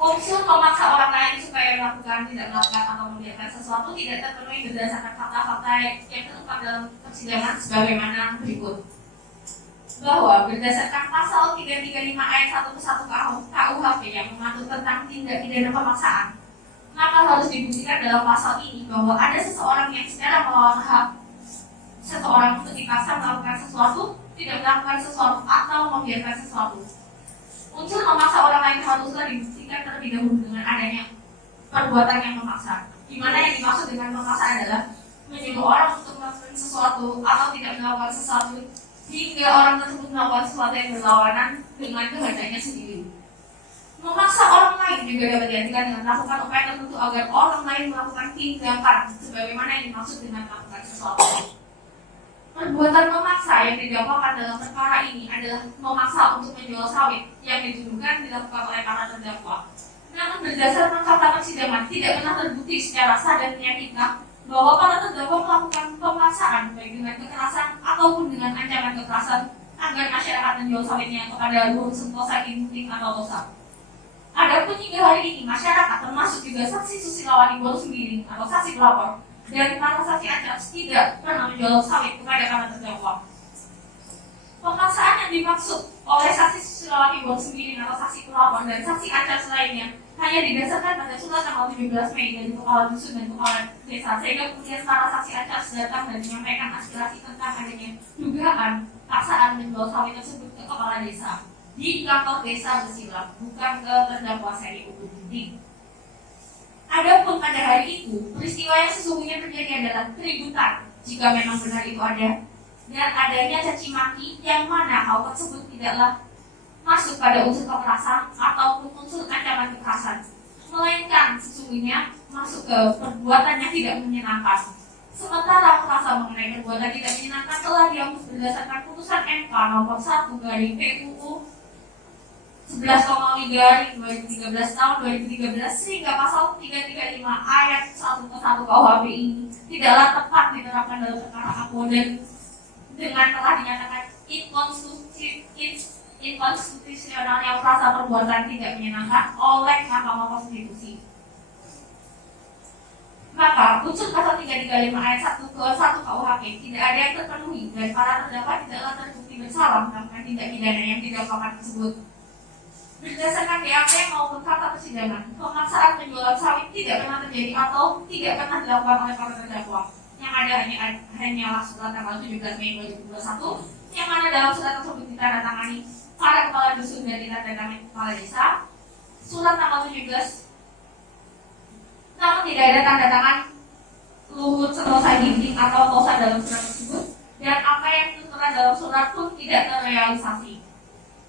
Unsur memaksa orang lain supaya melakukan, tidak melakukan, atau membiarkan sesuatu tidak terpenuhi berdasarkan fakta-fakta yang terungkap dalam persidangan sebagaimana berikut. Bahwa berdasarkan pasal 335 ayat 1 ke 1 KUHP yang mengatur tentang tindak pidana pemaksaan, maka harus dibuktikan dalam pasal ini bahwa ada seseorang yang secara melawan hak seseorang untuk dipaksa melakukan sesuatu, tidak melakukan sesuatu, atau membiarkan sesuatu. Unsur memaksa orang lain haruslah dibuktikan terlebih dahulu dengan adanya perbuatan yang memaksa, di mana yang dimaksud dengan memaksa adalah menyuruh orang untuk melakukan sesuatu atau tidak melakukan sesuatu hingga orang tersebut melakukan sesuatu yang berlawanan dengan kehendaknya sendiri. Memaksa orang lain juga dapat diartikan dengan melakukan upaya tertentu agar orang lain melakukan tindakan sebagaimana yang dimaksud dengan melakukan sesuatu. Perbuatan memaksa yang didakwakan dalam perkara ini adalah memaksa untuk menjual sawit yang dituduhkan dilakukan oleh para terdakwa. Namun berdasarkan fakta persidangan tidak pernah terbukti secara sah dan meyakinkan bahwa para terdakwa melakukan pemaksaan baik dengan kekerasan ataupun dengan ancaman kekerasan agar masyarakat menjual sawitnya kepada Luhur Sentosa Ginting atau Tosa. Adapun hingga hari ini masyarakat termasuk juga saksi Susilawati Boru Sembiring atau saksi pelapor dan para saksi ancas tidak pernah menjual sawit kepada para terdakwa. Pemaksaan yang dimaksud oleh saksi Susilawati Boru Sembiring atau saksi pelapor dan saksi ancas lainnya hanya didasarkan pada surat tanggal 17 Mei dari kepala dusun dan kepala desa, sehingga kemudian para saksi ancas datang dan menyampaikan aspirasi tentang adanya dugaan paksaan menjual sawit tersebut ke kepala desa di kantor desa Besilap, bukan ke terdakwa Sayyidul Ginting. Adapun pada hari itu, peristiwa yang sesungguhnya terjadi adalah keributan, jika memang benar itu ada, dan adanya caci maki yang mana hal tersebut tidaklah masuk pada unsur kekerasan ataupun unsur ancaman kekerasan, melainkan sesungguhnya masuk ke perbuatan yang tidak menyenangkan. Sementara frasa mengenai perbuatan tidak menyenangkan telah dihapus berdasarkan putusan MK nomor 1/PUU 11,3/2013 tahun 2013 sehingga pasal 335 ayat 1 ke 1 KUHP ini tidaklah tepat diterapkan dalam perkara akwa dan dengan telah dinyatakan inkonstitusionalnya frasa perbuatan tidak menyenangkan oleh Mahkamah Konstitusi. Maka unsur pasal 335 ayat 1 ke 1 KUHP tidak ada yang terpenuhi dan para terdakwa tidaklah terbukti bersalah melakukan tindak pidana yang didakwakan tersebut. Berdasarkan BAP maupun fakta persidangan, pemaksaan penjualan sawit tidak pernah terjadi atau tidak pernah dilakukan oleh para terdakwa. Yang ada hanyalah surat tanggal 17 Mei 2021, yang mana dalam surat tersebut ditandatangani para kepala dusun dan ditandatangani kepala desa. Surat tanggal 17, namun tidak ada tanda tangan Luhut Sentosa Ginting atau Tosa dalam surat tersebut, dan apa yang tertera dalam surat pun tidak terrealisasi.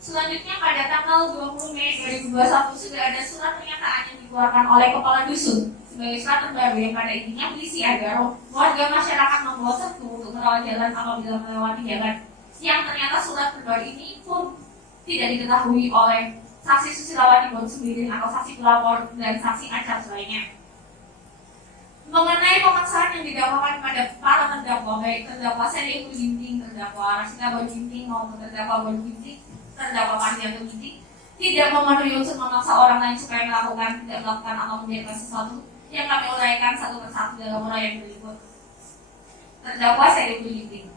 Selanjutnya pada tanggal 20 Mei 2021 sudah ada surat pernyataan yang dikeluarkan oleh Kepala Dusun sebagai surat terbaru yang pada intinya berisi agar warga masyarakat membawa sertu untuk merawat jalan apabila melewati jalan, yang ternyata surat terbaru ini pun tidak diketahui oleh saksi Susilawati Bonsumirin atau saksi pelapor dan saksi acar lainnya. Mengenai pemaksaan yang didakwakan pada para terdakwa, baik terdakwa Seri Ukul Ginting, terdakwa Rasita Boy Ginting maupun terdakwa Boy Ginting, terdakwa Pandianto Ginting, tidak memenuhi unsur memaksa orang lain supaya tidak melakukan atau membiarkan sesuatu yang kami uraikan satu persatu dalam uraian berikut. Terdakwa Seri Ukul Ginting,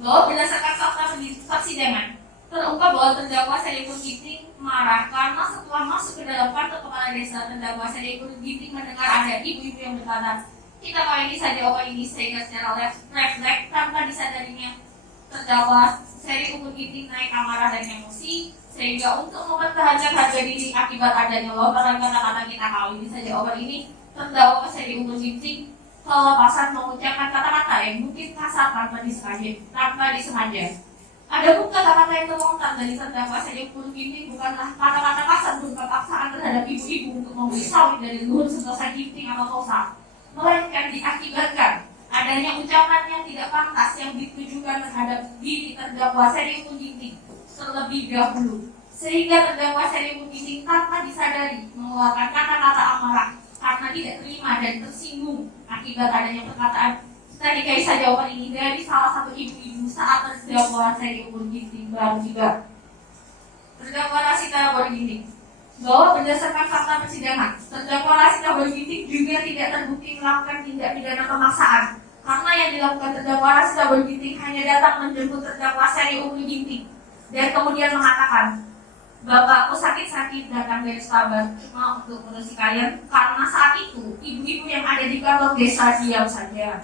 bahwa berdasarkan fakta persidangan, terungkap bahwa terdakwa Seri Ukul Ginting marah karena setelah masuk ke dalam kantor kepala desa, terdakwa Seri Ukul Ginting mendengar ada ibu-ibu yang berkata, "Kita kawini saja apa ini," sehingga secara refleks tanpa disadarinya terdakwa Seri Ukul Ginting naik amarah dan emosi, sehingga untuk mempertahankan harga diri akibat adanya lontaran kata-kata "kita kawini saja apa ini," terdakwa Seri Ukul Ginting kelepasan mengucapkan kata-kata yang mungkin kasar tanpa disengaja. Adapun kata-kata yang terlontar dari terdakwa Seri Ukul Ginting bukanlah kata-kata kasar berupa paksaan terhadap ibu-ibu untuk membeli sawit dari Luhut Sentosa Ginting atau Tosa, melainkan diakibatkan adanya ucapan yang tidak pantas yang ditujukan terhadap diri terdakwa Seri Ukul Ginting terlebih dahulu, sehingga terdakwa Seri Ukul Ginting tanpa disadari mengeluarkan kata-kata amarah karena tidak terima dan tersinggung akibat adanya perkataan "tadi kaisa jawaban ini" dari salah satu ibu-ibu saat terdakwa Seri Ukul Ginting baru tiba. Terdakwa Rasita Boy Ginting, bahwa berdasarkan fakta persidangan, terdakwa Rasita Boy Ginting juga tidak terbukti melakukan tindak pidana pemaksaan, karena yang dilakukan terdakwa Rasita Boy Ginting hanya datang menjemput terdakwa Seri Ukul Ginting dan kemudian mengatakan, "Bapak, aku sakit-sakit datang dari Stabat cuma untuk ngurusi kalian," karena saat itu ibu-ibu yang ada di kantor desa diam saja.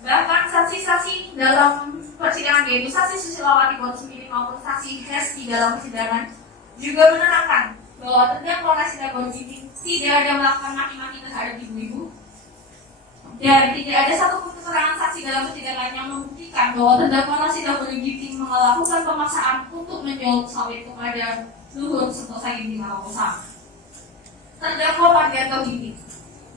Bahkan saksi-saksi dalam persidangan, yaitu saksi Susilawati Bonsumirin maupun saksi Hesti dalam persidangan, juga menerangkan bahwa terdakwa Rasita Boy Ginting tidak ada melakukan maki-maki terhadap ibu-ibu, dan tidak ada satupun keterangan saksi dalam persidangan yang membuktikan bahwa terdakwa Rasita Boy Ginting melakukan pemaksaan untuk menjual sawit kepada Luhut Sentosa Ginting atau Tosa. Terdakwa Pandianto Ginting,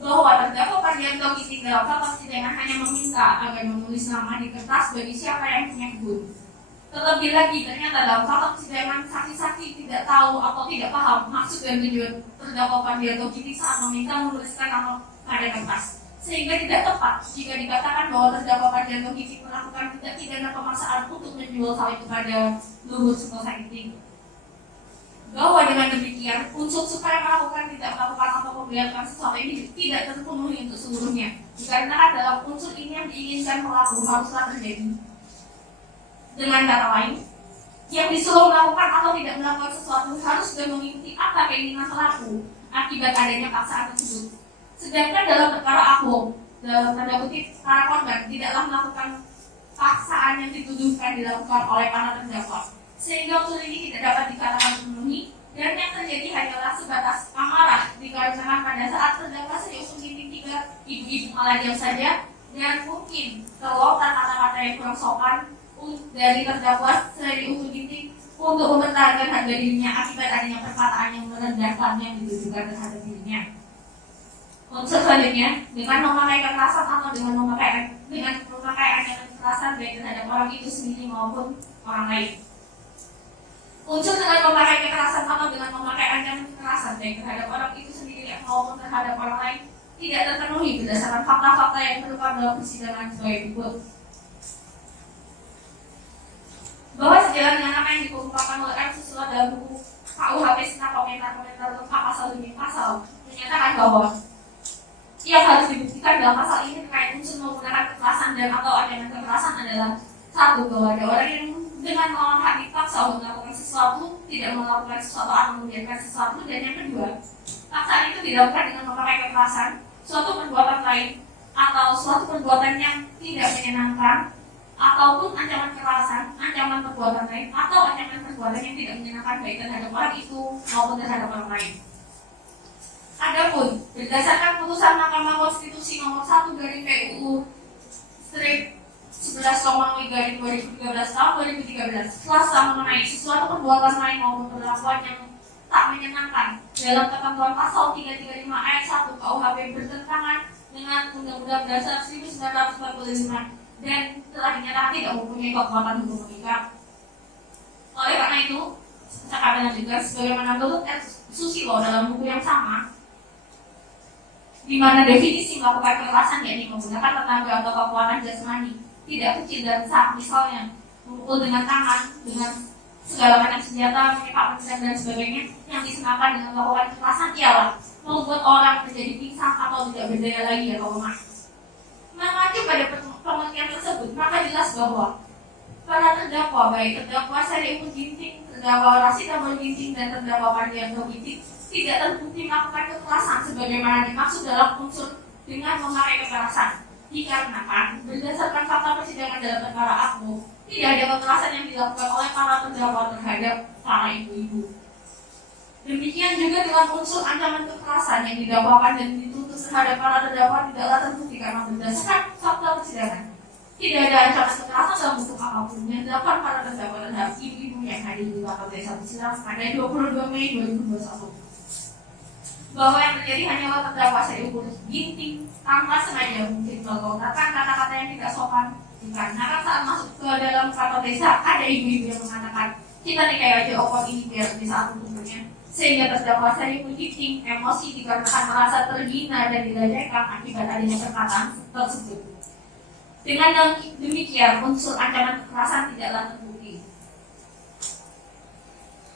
bahwa terdakwa Pandianto Ginting dalam fakta persidangan hanya meminta agar menulis nama di kertas bagi siapa yang punya kebun. Terlebih lagi, ternyata dalam fakta persidangan saksi-saksi tidak tahu atau tidak paham maksud dan tujuan terdakwa Pandianto Ginting saat meminta menuliskan nama pada kertas, sehingga tidak tepat jika dikatakan bahwa terdakwa Pandianto Ginting melakukan tindak pidana pemaksaan untuk menjual sawit kepada Luhut Sentosa Ginting. Bahwa dengan demikian, unsur supaya melakukan tidak melakukan atau membiarkan sesuatu ini tidak terpenuhi untuk seluruhnya, dikarenakan dalam unsur ini yang diinginkan pelaku haruslah terjadi. Dengan kata lain, yang disuruh melakukan atau tidak melakukan sesuatu harus sudah mengikuti apa keinginan pelaku akibat adanya paksaan tersebut. Sedangkan dalam perkara Ahok, dalam tanda kutip para korban tidaklah melakukan paksaan yang dituduhkan dilakukan oleh para terdakwa, sehingga unsur ini tidak dapat dikatakan terpenuhi, dan yang terjadi hanyalah sebatas amarah dikarenakan pada saat terdakwa Seri Ukul Ginting tiba, ibu-ibu malah diam saja, dan mungkin terlontar kata-kata yang kurang sopan dari terdakwa Seri Ukul Ginting untuk mempertahankan harga dirinya akibat adanya perkataan yang merendahkan yang ditujukan terhadap dirinya. Unsur selanjutnya, dengan memakai kekerasan atau dengan memakai ancaman kekerasan baik terhadap orang itu sendiri maupun orang lain. Unsur dengan memakai kekerasan atau dengan memakai ancaman kekerasan baik terhadap orang itu sendiri maupun terhadap orang lain tidak terpenuhi berdasarkan fakta-fakta yang terungkap dalam persidangan sebagai berikut. Bahwa sejalan dengan apa yang dikemukakan oleh M. Susilo dalam buku KUHP serta komentar-komentar lengkap pasal demi pasal menyatakan bahwa yang harus dibuktikan dalam pasal ini terkait unsur menggunakan kekerasan dan atau ancaman kekerasan adalah: satu, bahwa ada orang yang dengan melawan hak dipaksa untuk melakukan sesuatu, tidak melakukan sesuatu atau membiarkan sesuatu, dan yang kedua, paksaan itu dilakukan dengan memakai kekerasan, suatu perbuatan lain, atau suatu perbuatan yang tidak menyenangkan, ataupun ancaman kekerasan, ancaman perbuatan lain, atau ancaman perbuatan yang tidak menyenangkan baik terhadap orang itu maupun terhadap orang lain. Adapun berdasarkan putusan Mahkamah Konstitusi nomor 1 dari PUU strip 11,3/2013 tahun 2013 selasa mengenai sesuatu perbuatan lain maupun perlakuan yang tak menyenangkan dalam ketentuan pasal 335 ayat 1 KUHP bertentangan dengan Undang-Undang Dasar 1945 dan telah dinyatakan tidak mempunyai kekuatan hukum mengikat. Oleh karena itu, kami lanjutkan sebagaimana menurut Susilo dalam buku yang sama, di mana definisi melakukan kekerasan yakni menggunakan tenaga atau kekuatan jasmani tidak kecil dan besar, misalnya memukul dengan tangan, dengan segala macam senjata, menyepak mencegah dan sebagainya, yang disamakan dengan melakukan kekerasan ialah membuat orang menjadi pingsan atau tidak berdaya lagi atau lemah. Mengacu pada pengertian tersebut, maka jelas bahwa para terdakwa, baik terdakwa Seri Umur Ginting, terdakwa Rasita Baru Ginting, dan terdakwa Pardianto Ginting tidak terbukti melakukan kekerasan sebagaimana dimaksud dalam unsur dengan memakai kekerasan, dikarenakan berdasarkan fakta persidangan dalam perkara Akmo tidak ada kekerasan yang dilakukan oleh para terdakwa terhadap para ibu-ibu. Demikian juga dengan unsur ancaman kekerasan yang didakwakan dan dituntut terhadap para terdakwa tidaklah terbukti karena berdasarkan fakta persidangan tidak ada ancaman kekerasan dalam bentuk apapun yang dilakukan para terdakwa terhadap ibu-ibu yang hadir di kantor desa Silang pada 22 Mei 2021. Bahwa yang terjadi hanyalah terdakwa Seri Umur Ginting tanpa sengaja mungkin melontarkan kata-kata yang tidak sopan, dikarenakan saat masuk ke dalam kantor desa ada ibu-ibu yang mengatakan kita nikahi aja opor ini biar di saat kumpulnya, sehingga terdakwa Seri Umur Ginting emosi dikarenakan merasa terhina dan dilecehkan akibat adanya perkataan tersebut. Dengan demikian unsur ancaman kekerasan tidaklah terbukti.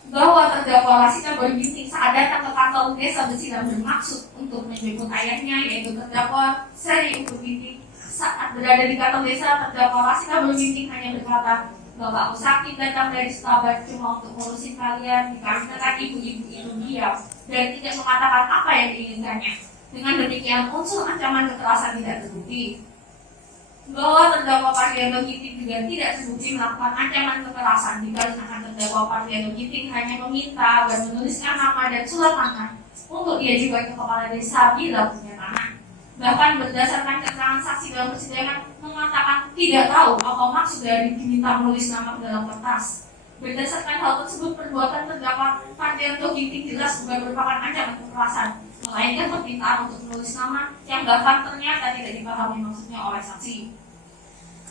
Bahwa terdakwa Rasita Baru Ginting saat datang ke kantor desa Besilang bermaksud untuk menjemput ayahnya, yaitu terdakwa Seri Umur Ginting. Saat berada di kantor desa, terdakwa Rasita Baru Ginting hanya berkata, "Bapakku sakit datang dari Setabat cuma untuk ngurusin kalian," dikarenakan ibu-ibu itu diam dan tidak mengatakan apa yang diinginkannya. Dengan demikian unsur ancaman kekerasan tidak terbukti. Bahwa terdakwa Pardianto Ginting juga tidak terbukti melakukan ancaman kekerasan dikarenakan terdakwa Pardianto Ginting hanya meminta agar menuliskan nama dan surat tangan untuk diajukan ke kepala desa bila punya tanah. Bahkan berdasarkan keterangan saksi dalam persidangan mengatakan tidak tahu apa maksud dari diminta menulis nama ke dalam kertas. Berdasarkan hal tersebut, perbuatan terdakwa Pardianto Ginting jelas bukan merupakan ancaman kekerasan, melainkan permintaan untuk menulis nama yang bahkan ternyata tidak dipahami maksudnya oleh saksi.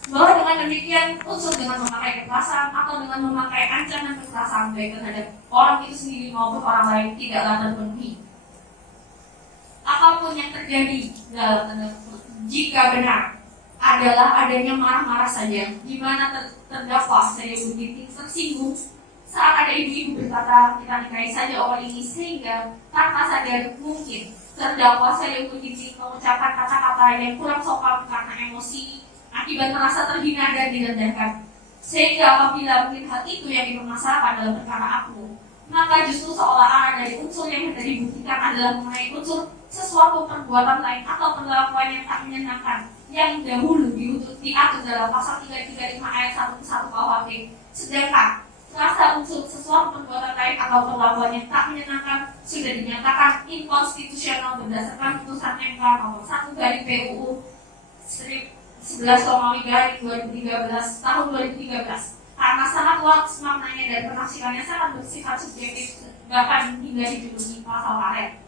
Bahwa dengan demikian unsur dengan memakai kekerasan atau dengan memakai ancaman kekerasan baik terhadap orang itu sendiri maupun orang lain tidaklah terpenuhi. Apapun yang terjadi dalam jika benar adalah adanya marah-marah saja, di mana terdakwa Seri Umur Ginting tersinggung saat ada ibu-ibu berkata kita nikahi saja orang ini, sehingga tanpa sadar mungkin terdakwa Seri Umur Ginting mengucapkan kata-kata yang kurang sopan karena emosi akibat merasa terhina dan direndahkan, sehingga apabila mungkin hal itu yang dipermasalahkan dalam perkara aku, maka justru seolah-olah dari unsur yang hendak dibuktikan adalah mengenai unsur sesuatu perbuatan lain atau perlakuan yang tak menyenangkan yang dahulu diatur dalam pasal 335 ayat 1 KUHP. Sedangkan rasa unsur sesuatu perbuatan lain atau perlakuan yang tak menyenangkan sudah dinyatakan inkonstitusional berdasarkan putusan MK nomor 1 dari PUU strip 11,3/2013 tahun 2013 karena sangat luas maknanya dan penafsirannya sangat bersifat subjektif bahkan hingga dijuluki pasal karet.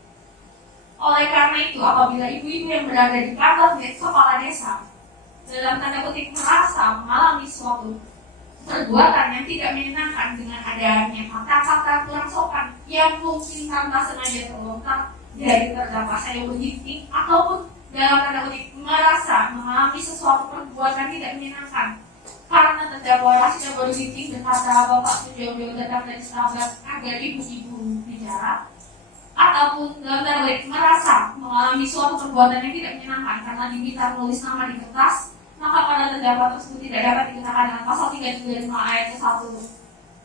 Oleh karena itu, apabila ibu-ibu yang berada di kantor kepala desa dalam tanda kutip merasa mengalami suatu perbuatan yang tidak menyenangkan dengan adanya kata-kata kurang sopan yang mungkin tanpa sengaja terlontar dari terdakwa Seri Umur Ginting ataupun dalam tanda kutip merasa mengalami sesuatu perbuatan tidak menyenangkan karena terdakwa Rasita Baru Ginting berkata bapak sejauh-jauh datang dari Setabat agar ibu-ibu bicara, ataupun dalam tanda kutip merasa mengalami suatu perbuatan yang tidak menyenangkan karena diminta menulis nama di kertas, maka pada terdakwa tersebut tidak dapat dikenakan dengan pasal 335 ayat 1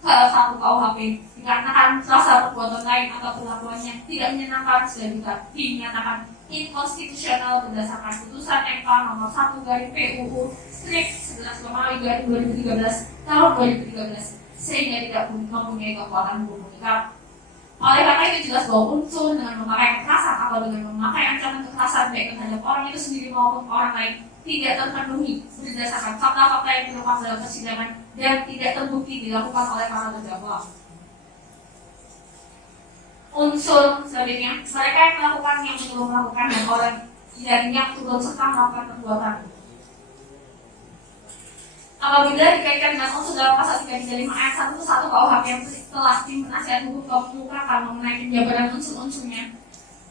KUHP dikarenakan rasa perbuatan lain atau perlakuannya tidak menyenangkan sudah dinyatakan inkonstitusional berdasarkan putusan MK nomor 1 dari PUU strip 11,3/2013 tahun 2013 sehingga tidak mempunyai kekuatan hukum mengikat. Oleh karena itu jelas bahwa unsur dengan memakai kekerasan atau dengan memakai ancaman kekerasan baik terhadap orang itu sendiri maupun orang lain tidak terpenuhi berdasarkan fakta-fakta yang terungkap dalam persidangan dan tidak terbukti dilakukan oleh para terdakwa. Unsur selanjutnya, mereka yang melakukan, yang menyuruh melakukan, dan orang yang turut serta melakukan perbuatan. Apabila dikaitkan dengan unsur dalam pasal 335 ayat 1 KUHP yang telah tim penasihat hukum kemukakan mengenai penjabaran unsur-unsurnya,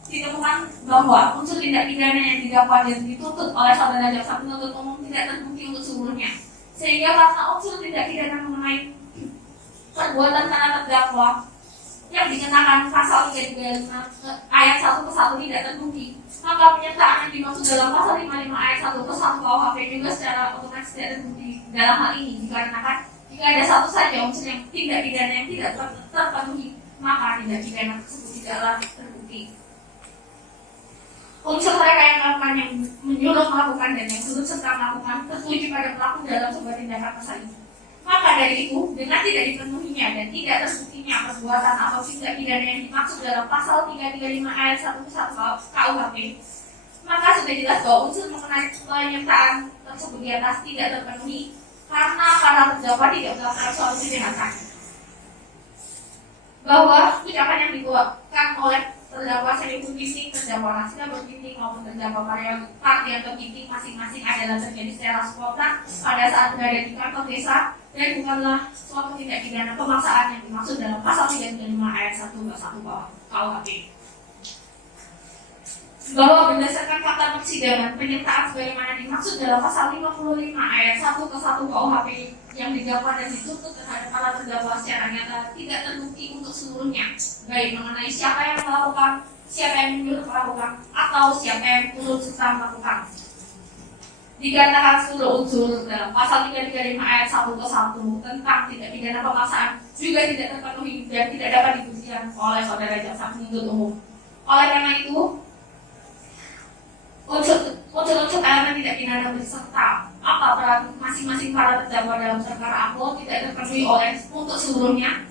ditemukan bahwa unsur tindak pidana yang didakwa dan dituntut oleh saudara jaksa penuntut umum tidak terbukti untuk seluruhnya, sehingga karena unsur tindak pidana mengenai perbuatan para terdakwa yang dikenakan pasal 335 ayat 1 ke 1 tidak terbukti, maka penyertaan yang dimaksud dalam pasal 55 ayat 1 ke 1 KUHP juga secara otomatis tidak terbukti. Dalam hal ini dikarenakan jika ada satu saja unsur yang tindak pidana yang tidak terpenuhi, maka tindak pidana tersebut tidaklah terbukti. Unsur mereka yang melakukan, yang menyuruh melakukan, dan yang turut serta melakukan tertuju pada pelaku dalam sebuah tindakan tersebut. Maka dari itu, dengan tidak dipenuhinya dan tidak terbuktinya perbuatan atau tindak pidana yang dimaksud dalam pasal 335 ayat 1 ke 1 KUHP, maka sudah jelas bahwa unsur mengenai penyertaan tersebut di atas tidak terpenuhi karena para terdakwa tidak melakukan suatu kejahatan. Bahwa ucapan yang dikeluarkan oleh terdakwa Syaiful Ginting, terdakwa Rasita Berginting maupun terdakwa Pardianto Ginting masing-masing adalah terjadi secara spontan pada saat berada di kantor desa dan bukanlah suatu tindak pidana pemaksaan yang dimaksud dalam pasal 335 ayat 1 ke 1 KUHP. Bahwa berdasarkan fakta persidangan, penyertaan sebagaimana dimaksud dalam pasal 55 ayat 1 ke 1 KUHP yang didakwa dan dituntut terhadap para terdakwa secara nyata tidak terbukti untuk seluruhnya, baik mengenai siapa yang melakukan, siapa yang menyuruh melakukan, atau siapa yang turut serta melakukan. Dikatakan seluruh unsur dalam pasal 335 ayat 1 ke 1 tentang tindak pidana pemaksaan juga tidak terpenuhi dan tidak dapat dibuktikan oleh saudara jaksa penuntut umum. Oleh karena itu, unsur-unsur elemen tidak pidana berserta apa masing-masing para terdakwa dalam perkara upload tidak terpenuhi oleh untuk seluruhnya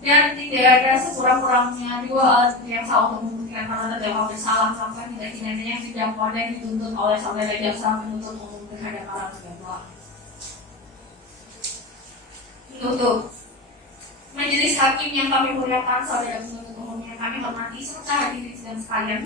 dan tidak ada sekurang-kurangnya dua alat bukti yang sah untuk membuktikan para terdakwa bersalah melakukan tindak pidana yang didakwa dan dituntut oleh saudara jaksa penuntut umum terhadap para terdakwa. Penutup, majelis hakim yang kami muliakan, saudara penuntut umum yang kami hormati serta hadirin sidang sekalian.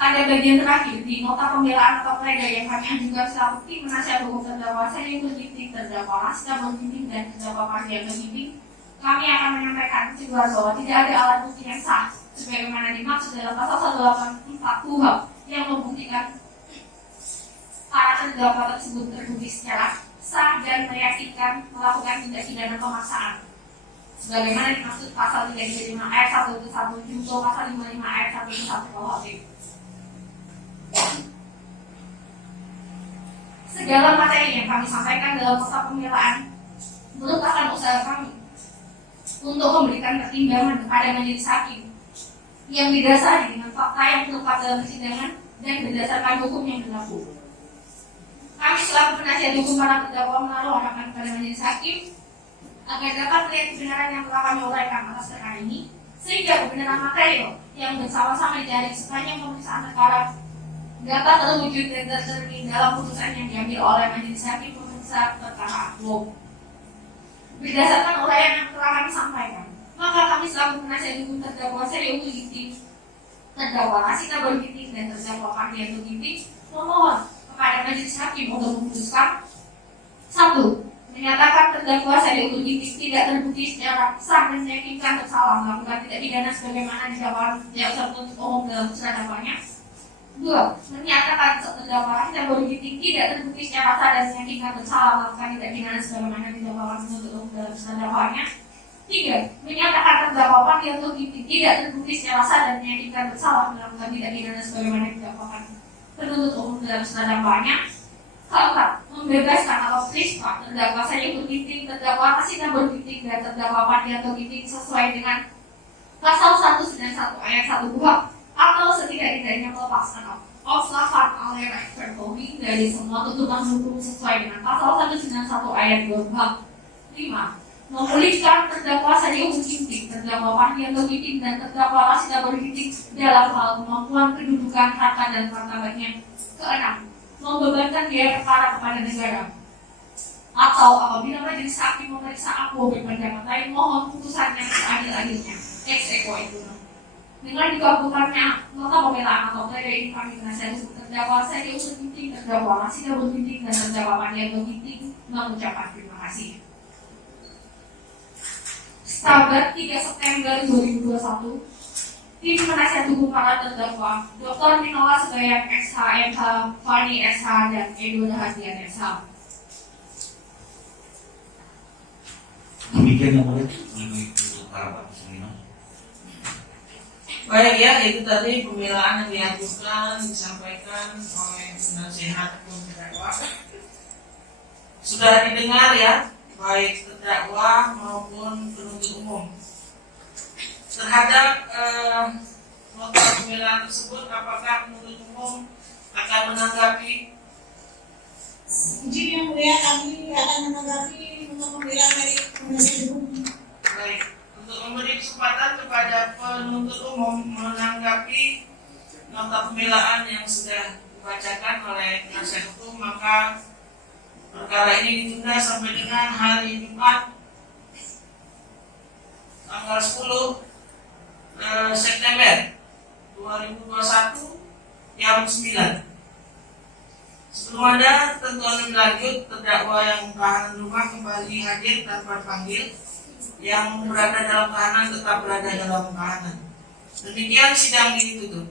Pada bagian terakhir di nota pembelaan atau pledoi yang kami ajukan selaku tim penasihat hukum terdakwa Syaiful Ginting, terdakwa Rasita Berginting, dan terdakwa Pardianto Ginting, kami akan menyampaikan kesimpulan bahwa tidak ada alat bukti yang sah sebagaimana dimaksud dalam pasal 184 KUHP yang membuktikan para terdakwa tersebut terbukti secara sah dan meyakinkan melakukan tindak pidana pemaksaan sebagaimana dimaksud pasal 335 ayat 1 ke 1 junto pasal 55 ayat 1 ke 1 KUHP. Segala materi yang kami sampaikan dalam nota pembelaan merupakan usaha kami untuk memberikan pertimbangan kepada majelis hakim yang didasari dengan fakta yang terungkap dalam persidangan dan berdasarkan hukum yang berlaku. Kami selaku penasihat hukum para terdakwa menaruh harapan kepada majelis hakim agar dapat melihat kebenaran yang telah kami uraikan atas perkara ini, sehingga kebenaran material yang bersama-sama dicari sepanjang pemeriksaan perkara dapat terwujud dan tercermin dalam putusan yang diambil oleh majelis hakim pemeriksa perkara upload. Berdasarkan uraian yang telah kami sampaikan, maka kami selaku penasihat hukum terdakwa Syaiful Ginting, terdakwa Rasita Berginting, dan terdakwa Pardianto Ginting memohon kepada majelis hakim untuk memutuskan: 1. Menyatakan terdakwa Syaiful Ginting tidak terbukti secara sah dan meyakinkan bersalah melakukan tindak pidana sebagaimana didakwakan jaksa penuntut umum dalam surat dakwanya. 2. Menyatakan terdakwa Rasita Berginting tidak terbukti secara sah dan meyakinkan bersalah melakukan tindak pidana sebagaimana didakwakan penuntut umum dalam surat dakwanya. 3. Menyatakan terdakwa Pardianto Ginting tidak terbukti secara sah dan meyakinkan bersalah melakukan tindak pidana sebagaimana didakwakan penuntut umum dalam surat dakwanya. 4. Membebaskan atau freeze terdakwa Syaiful Ginting, terdakwa Rasita Berginting, dan terdakwa Pardianto Ginting sesuai dengan pasal 191 ayat 1 KUHP atau setidak-tidaknya melepaskan obstacle aliran performing dari semua tuntutan hukum sesuai dengan pasal 191 ayat 2 KUHP. 5. memulihkan terdakwa Sadio Ginting, terdakwa Pandianto Ginting, dan terdakwa Rasita Ginting dalam hal kemampuan kedudukan harta dan martabatnya. Keenam, membebankan biaya perkara kepada negara. Atau apabila majelis hakim memeriksa aku berpendapat lain, mohon putusannya seadil-adilnya. Ex equo itu. Dengan dikabulkannya nota pembelaan atau pledoi kami penasihat hukum terdakwa Sadio Ginting, terdakwa Rasita Ginting, dan terdakwa Pandianto Ginting mengucapkan terima kasih. Sabat 3 September 2021, tim penasihat hukum para terdakwa Dr. Minola Segayan SH, MH, Fani SH, dan Edo Rahadian SH. Demikian yang boleh untuk para Pak Kusumino. Baik ya, itu tadi pembelaan yang diajukan, disampaikan oleh penasihat hukum terdakwa. Sudah didengar ya, baik terdakwa maupun penuntut umum. Terhadap nota pembelaan tersebut, apakah penuntut umum akan menanggapi? Izin yang mulia, kami akan menanggapi untuk pembelaan dari penasihat hukum. Baik, untuk memberi kesempatan kepada penuntut umum menanggapi nota pembelaan yang sudah dibacakan oleh penasihat hukum, maka perkara ini ditunda sampai dengan hari Jumat tanggal 10 September 2021 jam 9. Sebelum ada ketentuan lebih lanjut, terdakwa yang tahanan rumah kembali hadir tanpa dipanggil, yang berada dalam tahanan tetap berada dalam tahanan. Demikian sidang ditutup.